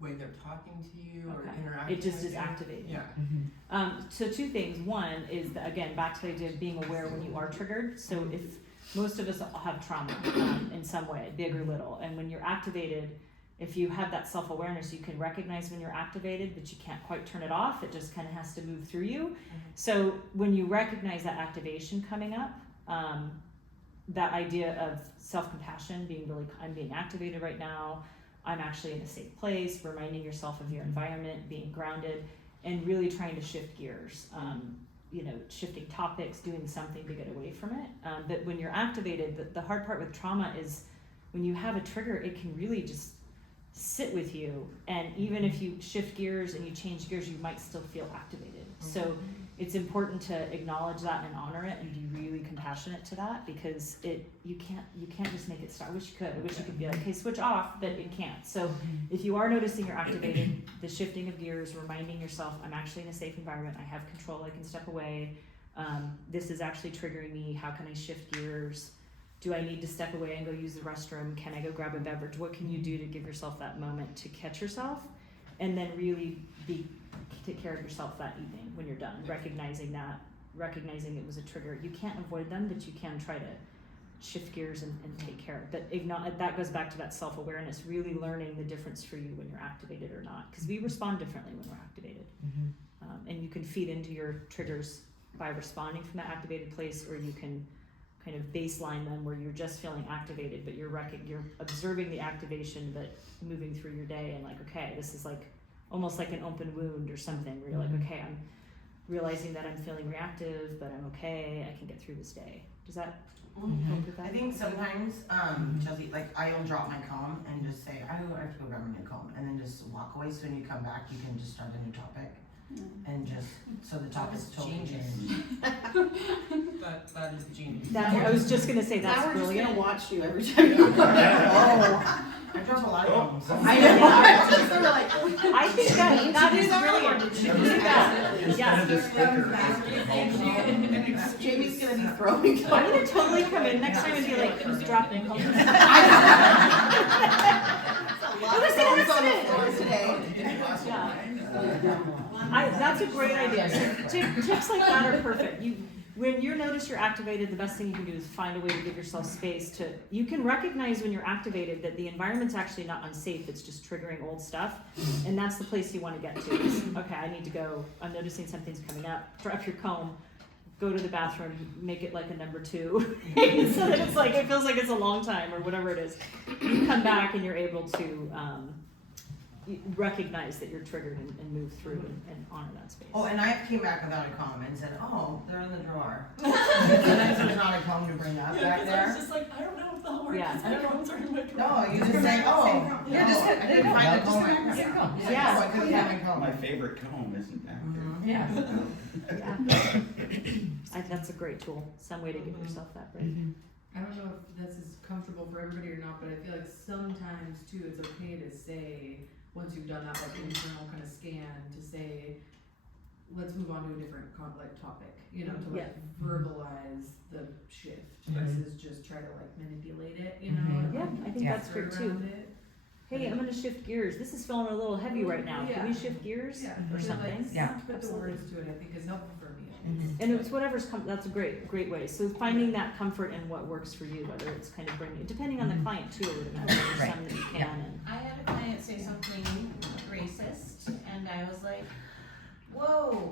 way they're talking to you or interacting. It just with is you. activated. Yeah. So two things. One is that, again, back to the idea of being aware when you are triggered. So if most of us have trauma in some way, big or little, and when you're activated, if you have that self-awareness, you can recognize when you're activated, but you can't quite turn it off. It just kind of has to move through you. So when you recognize that activation coming up, that idea of self-compassion, I'm being activated right now, I'm actually in a safe place, reminding yourself of your environment, being grounded, and really trying to shift gears, shifting topics, doing something to get away from it. But when you're activated, the hard part with trauma is when you have a trigger, it can really just sit with you, and even if you shift gears and you change gears, you might still feel activated. So it's important to acknowledge that and honor it and be really compassionate to that, because you can't just make it stop. I wish you could. I wish you could be like, hey, switch off, but it can't. So if you are noticing you're activated, the shifting of gears, reminding yourself, I'm actually in a safe environment, I have control, I can step away, this is actually triggering me, how can I shift gears? Do I need to step away and go use the restroom? Can I go grab a beverage? What can you do to give yourself that moment to catch yourself? And then really take care of yourself that evening when you're done, recognizing it was a trigger. You can't avoid them, but you can try to shift gears and take care of it. But that goes back to that self-awareness, really learning the difference for you when you're activated or not, because we respond differently when we're activated. And you can feed into your triggers by responding from that activated place, or you can kind of baseline them where you're just feeling activated, but you're observing the activation, but moving through your day and like, okay, this is like almost like an open wound or something, where you're like, okay, I'm realizing that I'm feeling reactive, but I'm okay, I can get through this day. Does that help with that? I think sometimes, Chelsea, like I'll drop my comb and just say, I have to go grab my comb, and then just walk away, so when you come back, you can just start a new topic. And just, so the topic's totally changed. That is genius. I was just gonna say, that's now we're brilliant. just gonna watch you every time you I drop a lot of combs. I know. I think that is brilliant. Do that. Yeah. Jamie's gonna be throwing. I'm gonna totally come in next time and be like, who's dropping combs? That's a great idea. So tips like that are perfect. When you notice you're activated, the best thing you can do is find a way to give yourself space you can recognize when you're activated that the environment's actually not unsafe, it's just triggering old stuff. And that's the place you want to get to is, okay, I need to go, I'm noticing something's coming up, drop your comb, go to the bathroom, make it like a number 2, so that it's like, it feels like it's a long time or whatever it is. You come back and you're able to recognize that you're triggered and move through and honor that space. Oh, and I came back without a comb and said, oh, they're in the drawer. Sometimes there's not a comb to bring up back there. I was just like, I don't know if the homework Yeah. is, I don't know what's in my drawer. No, you just say, oh, Yeah, just I couldn't find the comb. Yeah. So I couldn't find my comb. My favorite comb isn't back there. Yeah. That's a great tool. Some way to give yourself that break. I don't know if this is comfortable for everybody or not, but I feel like sometimes too, it's okay to say, once you've done that like internal kind of scan, to say, let's move on to a different topic, to like verbalize the shift versus just try to like manipulate it, Yeah, I think that's great too. hey, I'm gonna shift gears. This is feeling a little heavy right now. Can we Yeah. shift gears Yeah, or but something? like, Yeah. put the words to it, I think is helpful for me. And it's whatever's that's a great way. So finding that comfort in what works for you, whether it's kind of bringing, depending on the client too, I would imagine. There's Right. some that you can Yeah. and. I had a client say something racist, and I was like, whoa,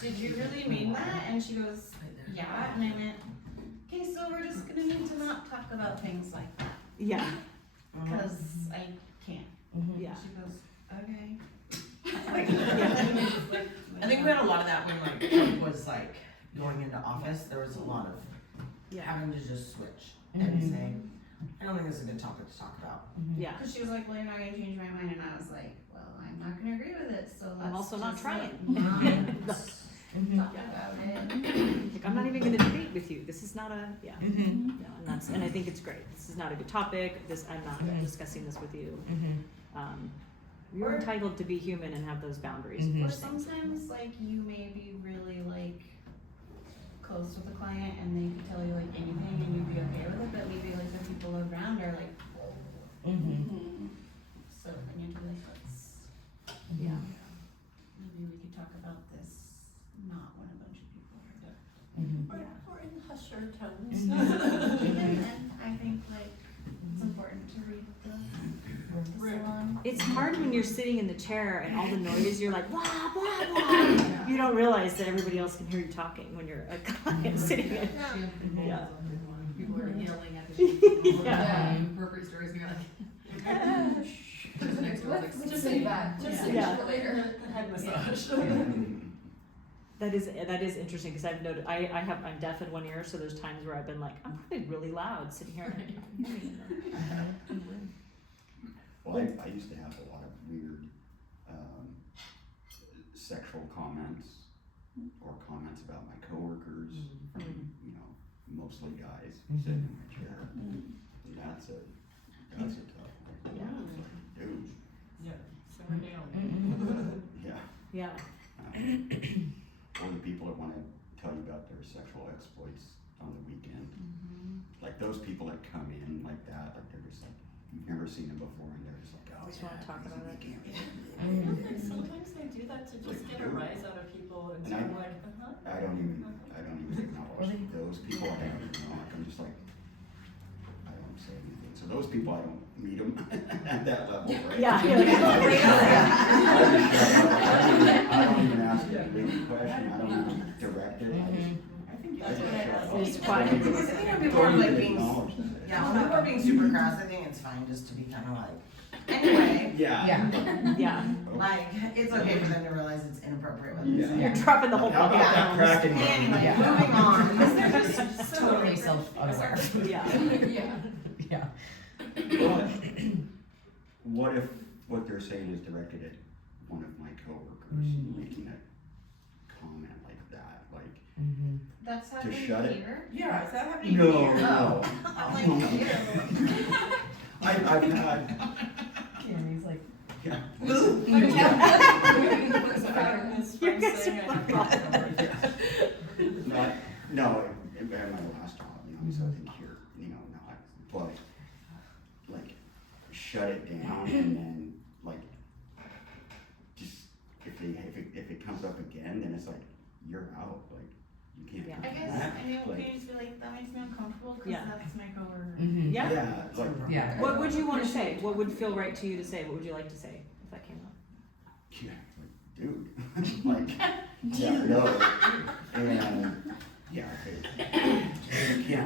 did you really mean that? And she goes, yeah, and I went, okay, so we're just gonna need to not talk about things like that, Yeah, because I can't. yeah. She goes, okay. I think we had a lot of that when like Trump was like going into office. There was a lot of Yeah. having to just switch and say, I don't think this is a good topic to talk about. Yeah. Because she was like, well, you're not gonna change my mind, and I was like, well, I'm not gonna agree with it, so let's I'm also not just, trying. not talk about it. Like, I'm not even gonna debate with you. This is not a, yeah. No, and I think it's great. This is not a good topic. I'm not discussing this with you. You're Or- entitled to be human and have those boundaries. Mhm. Or First things. sometimes, like, you may be really, like, close with a client and they could tell you, like, anything and you'd be okay with it, but maybe, like, the people around are like, so then you have to be like, let's, Yeah. maybe we could talk about this, not when a bunch of people are there. Or in husher tones. Even then, I think, like, it's important to read the salon. It's hard when you're sitting in the chair and all the noise, you're like, blah, blah, blah. You don't realize that everybody else can hear you talking when you're a client sitting in. Yeah. People are yelling at the sheets all the Yeah. time, appropriate stories, and you're like, person next door is like, Let's just save that, just save Yeah. it for later. Head massage. That is interesting because I've noted I'm deaf in one ear, so there's times where I've been like, I'm probably really loud sitting here. And I can hear me in the room. Well, I used to have a lot of weird, sexual comments or comments about my coworkers from, mostly guys sitting in my chair. And that's a tough one. Yeah. It's like, dude, Simmer down. yeah. Yeah. Or the people that wanna tell you about their sexual exploits on the weekend. Like those people that come in like that, like they're just like, you've never seen them before and they're just like, oh Just yeah, wanna talk about it. Sometimes they do that to just get a rise out of people and And sort of I- like, I don't even acknowledge those people. I don't even know. Like, I'm just like, I don't say anything. So those people, I don't meet them at that level, right? Yeah. I don't even ask a big question. I don't even direct it. I just shut up. Just quiet. I think when people are like being, yeah, when people are being super crass, I think it's fine just to be kind of like, anyway, Yeah. Yeah. like, it's okay for them to realize it's inappropriate what they Yeah. say. You're dropping the whole How about bucket that down. cracking? Anyway, Yeah. moving on. Because they're just totally self-aware. Yeah. Yeah. But what if what they're saying is directed at one of my coworkers making a comment like that, like That's to happening shut it? here? Yeah, is that happening No, here? no. I'm like, ew. I've had, Cammy's like, yeah. You guys are No, at my last job, so I think here, not, but like shut it down and then like just if it comes up again, then it's like you're out, like you can't. Yeah. come I guess, back. I mean, Like, can you just be like, that makes me uncomfortable, cause Yeah. that's my coworker. Yeah. yeah, it's like yeah. What would you want to say? What would feel right to you to say? What would you like to say if that came up? yeah, like, dude, like yeah, no, and yeah, you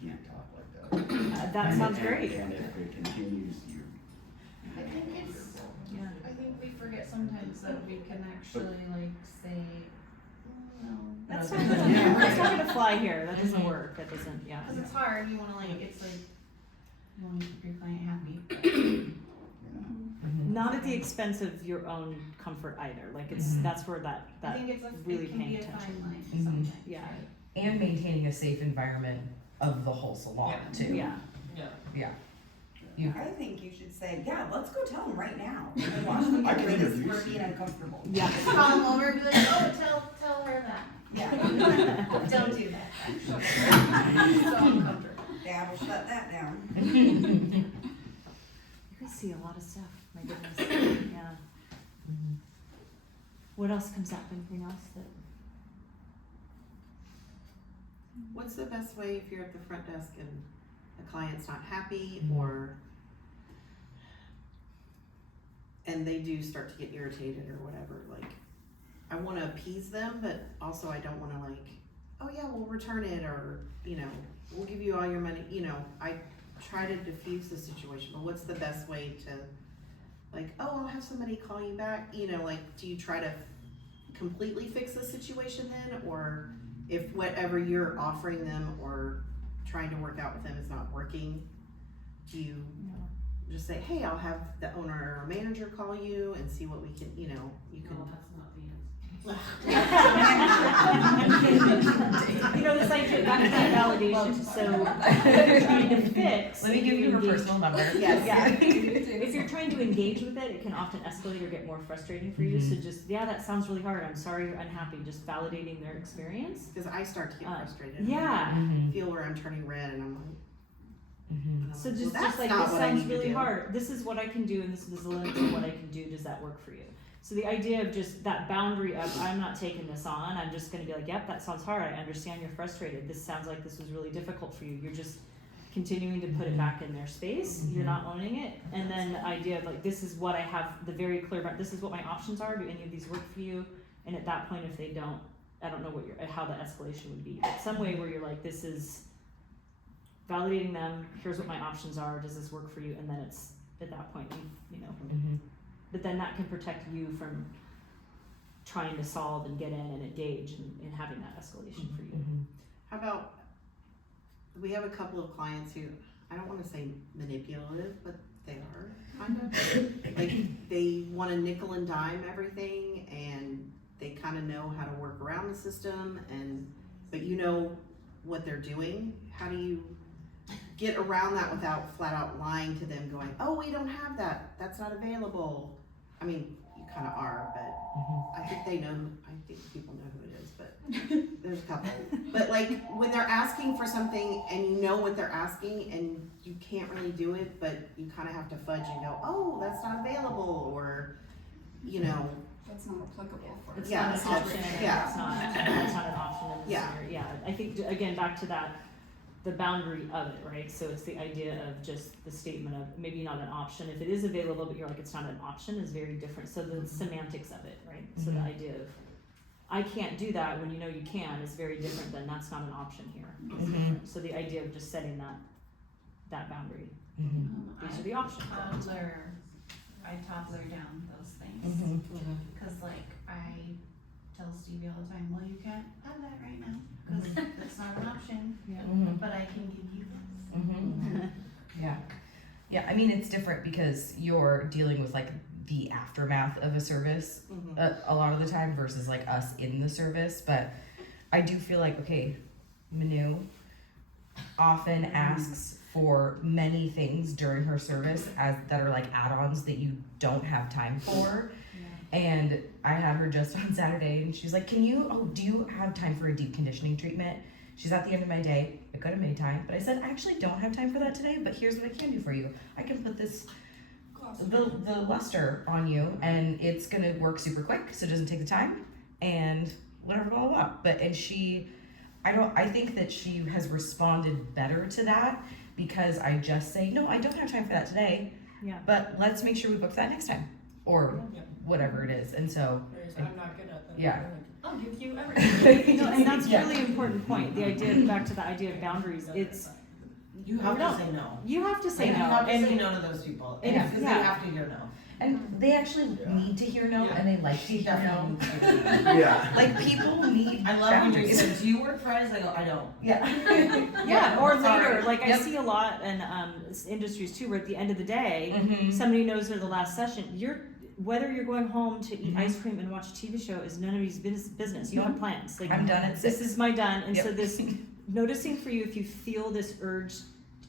can't talk like that. That And- sounds and- great. And if it continues, you. I think it's, Yeah. I think we forget sometimes that we can actually like say, no. That's No, not that's- gonna, yeah. that's not gonna fly here. That doesn't work. That doesn't, yeah. Cause it's hard, you wanna like, it's like, you wanna keep your client happy. Not at the expense of your own comfort either. Like that's where I that think it's a, really it can paying be a attention. fine line sometimes. Yeah. And maintaining a safe environment of the whole salon too. Yeah. I think you should say, yeah, let's go tell them right now. And watch them I get can really introduce squirty you. and uncomfortable. Yeah. Just call them over and be like, oh, tell her that. Yeah. Don't do that. So uncomfortable. Dad will shut that down. What else comes up? Anything else that? What's the best way if you're at the front desk and the client's not happy and they do start to get irritated or whatever, like, I wanna appease them, but also I don't wanna like, oh yeah, we'll return it, or, you know, we'll give you all your money, you know, I try to diffuse the situation, but what's the best way to, like, oh, I'll have somebody call you back, you know, like, do you try to completely fix the situation then, or if whatever you're offering them or trying to work out with them is not working, do you just say, hey, I'll have the owner or manager call you and see what we can, you know, you can. No, that's not the answer. You know, this idea, back to that validation, so if you're trying to fix. Let me give you her personal number. Yes. Yeah, if you're trying to engage with it, it can often escalate or get more frustrating for you, so just, yeah, that sounds really hard, I'm sorry you're unhappy, just validating their experience. Cause I start to get frustrated. Yeah. I feel where I'm turning red and I'm like. and I'm So like, just, well, just that's like, not this what I sounds need to really do. hard, this is what I can do, and this is the limits of what I can do, does that work for you? So the idea of just that boundary of, I'm not taking this on, I'm just gonna be like, yep, that sounds hard, I understand you're frustrated, this sounds like this was really difficult for you, you're just continuing to put it back in their space, you're not owning it, and then the idea of like, this is what I have, the very clear, this is what my options are, do any of these work for you? And at that point, if they don't, I don't know what how the escalation would be, but some way where you're like, this is validating them, here's what my options are, does this work for you? And then it's, at that point, you know, but then that can protect you from trying to solve and get in and engage and having that escalation for you. How about, we have a couple of clients who, I don't wanna say manipulative, but they are, kind of. Like, they wanna nickel and dime everything, and they kinda know how to work around the system, but you know what they're doing. How do you get around that without flat out lying to them, going, oh, we don't have that, that's not available? I mean, you kinda are, but I think people know who it is, but there's a couple. But like, when they're asking for something and you know what they're asking and you can't really do it, but you kinda have to fudge and go, oh, that's not available, or, you know. That's not applicable for It's Yeah, not an option, yeah. it's not an option in this Yeah. scenario, yeah, I think, again, back to that, the boundary of it, right? So it's the idea of just the statement of maybe not an option. If it is available, but you're like, it's not an option, is very different. So the semantics of it, right? So the idea of, I can't do that when you know you can is very different than that's not an option here. It's different. So the idea of just setting that boundary. These are the options. I toddler down those things. Cause like, I tell Stevie all the time, well, you can't have that right now, cause that's not an option, but I can give you this. Yeah, I mean, it's different because you're dealing with like the aftermath of a service a lot of the time versus like us in the service. But I do feel like, okay, Manu often asks for many things during her service that are like add-ons that you don't have time for. And I had her just on Saturday and she's like, do you have time for a deep conditioning treatment? She's at the end of my day. I could have made time, but I said, I actually don't have time for that today, but here's what I can do for you. I can put the luster on you and it's gonna work super quick, so it doesn't take the time and whatever, blah, blah, blah. I think that she has responded better to that because I just say, no, I don't have time for that today, but let's make sure we book that next time or whatever it is. And so, I'm not good at that. Yeah. I'll give you everything. No, and that's a really important point. The idea, back to the idea of boundaries, it's, You have to say no. you have to say Like, no. You have to And- say no to those people, and- because yeah. they have to hear no. and they actually need to hear no and they like to She hear definitely no. needs to hear no. Yeah. Like people need I love when you boundaries. said, do you work Fridays? I go, I don't. Yeah. Yeah, or Sorry. later, like I Yep. see a lot in industries too, where at the end of the day, Mhm. somebody knows they're the last session. Whether you're going home to eat ice cream and watch a TV show is none of your business. You have plans. Like, I'm done at 6. this is my done, and so Yep. this noticing for you, if you feel this urge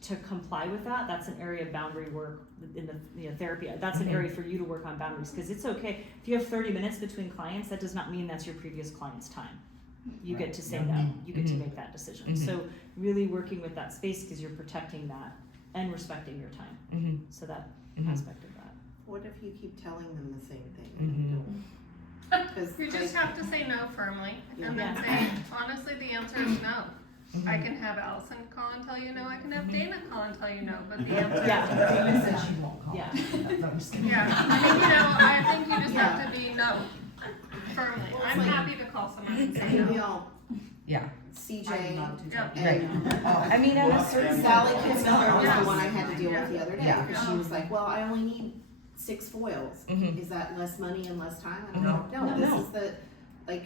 to comply with that, that's an area of boundary work in the therapy. That's an area for you to work on boundaries, because it's okay if you have 30 minutes between clients. That does not mean that's your previous client's time. You get to say no. You get to make that decision. So really working with that space because you're protecting that and respecting your time. So that aspect of that. What if you keep telling them the same thing and they don't? 'Cause, You just like, have to say no firmly, and then Yeah. say, honestly, the answer is no. I can have Allison call and tell you no, I can have Dana call and tell you no, but the answer is Yeah. no. Dana said she won't call. Yeah. No, I'm just kidding. Yeah, I mean, I think you just Yeah. have to be no, firmly. Well, it's I'm like- happy to call someone and I say think we no. all, Yeah. CJ Yeah. and I mean, at a certain Sally point- Kinsmiller was Yes. the one I had to deal with the other day, Yeah. because she was like, well, I only need 6 foils. Mhm. Is that less money and less time? And I'm No. like, no, this is the, like,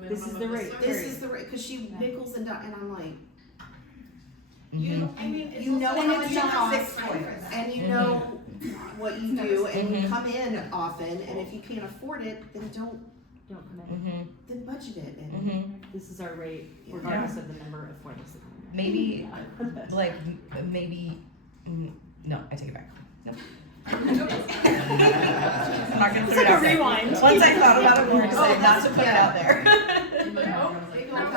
This is the rate. this is the rate, because she nickels and and I'm like, Mhm. I mean, it's you know also how not much it enough costs, time for that. and you know what you do, and you Mhm. come in often, and if you can't afford it, then don't Don't come in. Mhm. then budget it. And Mhm. This is our rate, regardless of the number of forms that come in. Maybe, Yeah. like, maybe, no, I take it back. Nope. I'm not gonna It's throw it like a out there. rewind. Once I thought about it more, to say not that's- to put it yeah. out there.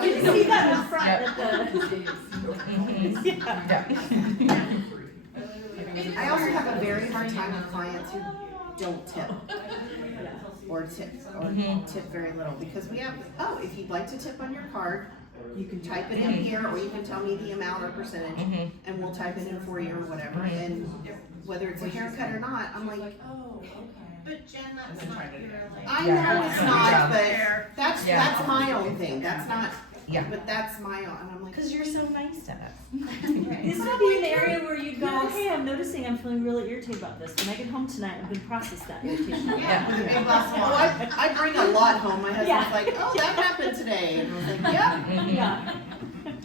You can see that in front at the. Mhm. Yeah. Yeah. I also have a very hard time with clients who don't tip. Or Mhm. tip very little, because we have, if you'd like to tip on your card, you can type it in Mhm. here, or you can tell me the amount or percentage, Mhm. and we'll type it in for you or whatever, Mhm. and whether it's a haircut or not, I'm like, Oh, okay. But Jen, that's not your like. I Yeah, know that's it's my not, job. but that's, Yeah. that's my own thing, that's not, Yeah. but that's my own, and I'm like, Cause you're so nice to us. This would be an area where you'd go, hey, I'm noticing I'm feeling really irritated about this. When I get home tonight, I'm gonna process that irritation. Yeah. With a big glass of oh, wine. I bring a lot home, my husband's Yeah. like, oh, that happened today, and I was like, yep. Mhm. Yeah.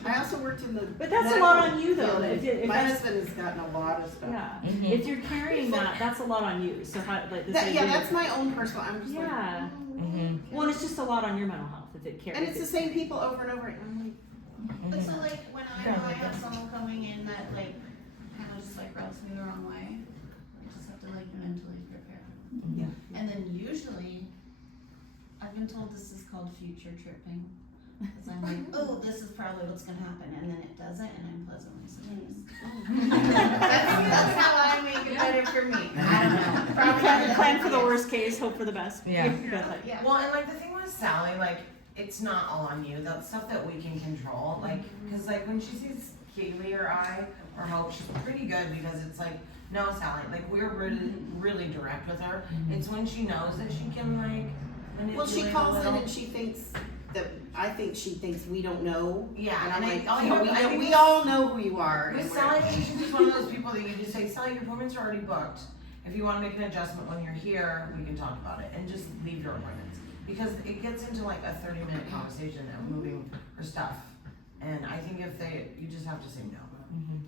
I also worked in the. But that's a lot on you, though. field, If it- if My that's- husband has gotten a lot of stuff. Yeah. Mhm. If you're carrying that, that's a lot on you. So how, like, this That, yeah, idea- that's my own personal, I'm just like. Yeah. Mhm. Well, it's just a lot on your mental health if it carries. And it's the same people over and over, and I'm like, But Mhm. so like when I know I have someone coming in that like kind of just like rubs me the wrong way, I just have to like mentally prepare. Mhm. And then usually, I've been told this is called future tripping. Cause I'm like, oh, this is probably what's gonna happen, and then it doesn't, and I'm pleasantly surprised. That's how I make it better for me. I don't know. Probably Plan for the worst case, hope for the best. Yeah. But, like, Yeah. Well, and like the thing with Sally, like it's not all on you. That's stuff that we can control. Like, cause like when she sees Kaylee or I or Hope, she's pretty good because it's like, no, Sally, like we're really, really direct with her. It's when she knows that she can like manipulate well, she a calls in little. and she thinks that, I think she thinks we don't know. Yeah, And I'm and like, all oh, you have- we I know, think we with- all know who you are. With and Sally, we're- she's just one of those people that you just say, Sally, your appointments are already booked. If you wanna make an adjustment when you're here, we can talk about it and just leave your appointments. Because it gets into like a 30-minute conversation of moving her stuff. And I think you just have to say no. Mhm.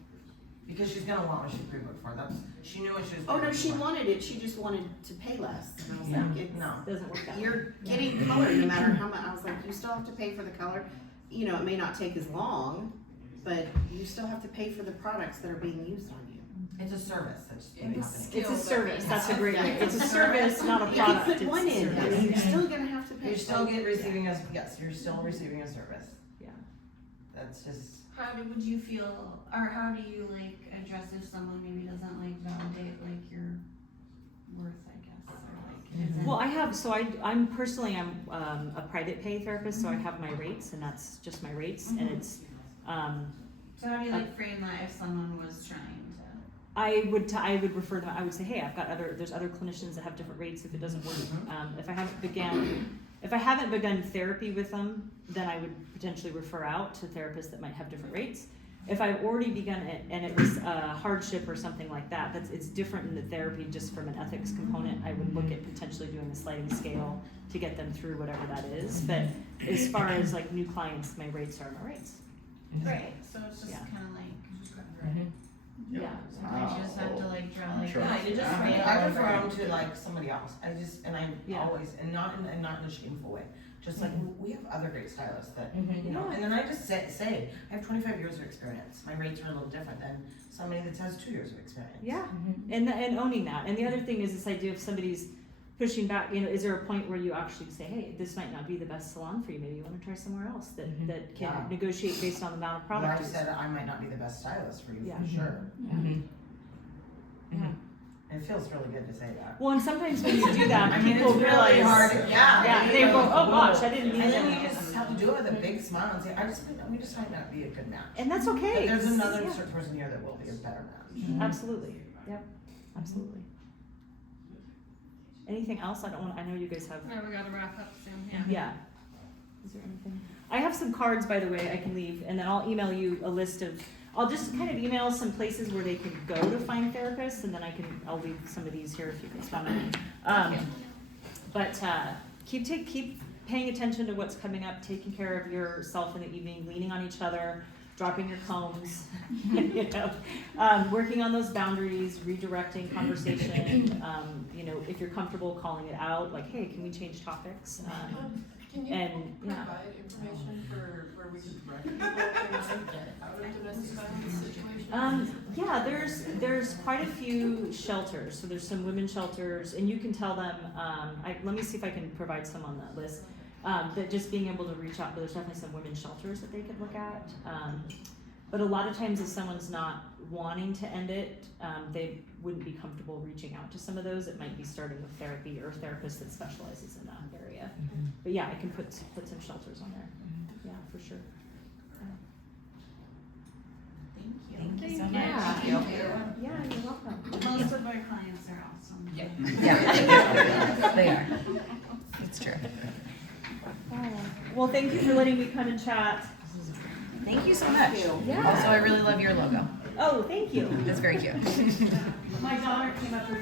Because she's gonna want what she's pre-booked for. She knew what she was. Oh, no, pre-booked she for. wanted it, she just wanted to pay less. And I was Yeah. like, it's, No. doesn't work that way. you're getting color no matter how much, I was like, you still have to pay for the color. You know, it may not take as long, but you still have to pay for the products that are being used on you. It's a service that's And the happening. skill It's a that service. we That's a have. great way. It's a service, not a You can product. put It's a one in, I service. mean, you're still gonna have to pay. You're still receiving you're still receiving a service. Yeah. That's just. Would you feel, or how do you like address if someone maybe doesn't like validate like your worth, I guess, or like, is it? Well, I'm personally, I'm a private pay therapist, so I have my rates, and that's just my rates, and it's, So how do you like frame that if someone was trying to? I would refer them, I would say, hey, there's other clinicians that have different rates if it doesn't work. If I haven't begun therapy with them, then I would potentially refer out to therapists that might have different rates. If I've already begun it and it was a hardship or something like that, it's different in the therapy just from an ethics component. I would look at potentially doing a sliding scale to get them through whatever that is. But as far as like new clients, my rates are my rates. Right, so it's just Yeah. kind of like, Mhm. Yeah. sometimes you just have to like draw like. Sure. Yeah, you just, I refer them to like somebody else. I Yeah. always, and not in a shameful way. Just like, we have other great stylists that, Mhm. you know, and then I just say, I have 25 years of experience. My rates are a little different than somebody that has 2 years of experience. Yeah. Mhm. And owning that. And the other thing is this idea of somebody's pushing back, is there a point where you actually say, hey, this might not be the best salon for you, maybe you want to try somewhere else that can Yeah. negotiate based on the amount of But product I've use. said I might not be the best stylist for you, Yeah. for sure. Mhm. Mhm. It feels really good to say that. Well, and sometimes when you do that, I mean, people it's realize, really hard. Yeah. yeah, they go, oh gosh, I didn't mean And then that. you just have to do it with a big smile and say, we just might not be a good match. And that's okay. But there's another Yeah. certain person here that will be a better match. Absolutely, yep, absolutely. Anything else? I know you guys have, No, we gotta wrap up soon, yeah. yeah. Is there anything? I have some cards, by the way, I can leave, and then I'll email you a list of, I'll just kind of email some places where they can go to find therapists, and then I'll leave some of these here if you guys want to. But keep paying attention to what's coming up, taking care of yourself in the evening, leaning on each other, dropping your combs, you know, working on those boundaries, redirecting conversation. You know, if you're comfortable calling it out, like, hey, can we change topics? Can you And, yeah. provide information for where we can direct people in out of domestic violence situations? Yeah, there's quite a few shelters. So there's some women's shelters, and you can tell them. Let me see if I can provide some on that list. That just being able to reach out. But there's definitely some women's shelters that they could look at. But a lot of times, if someone's not wanting to end it, they wouldn't be comfortable reaching out to some of those. It might be starting with therapy or a therapist that specializes in that area. But yeah, I can put some shelters on there. Yeah, for sure. Thank you so much. Yeah. Thank you. Yeah, you're welcome. Most of our clients are awesome. Yeah, they are. It's true. Well, thank you for letting me come and chat. Thank you so much. Yeah. Also, I really love your logo. Oh, thank you. It's very cute. My daughter came up with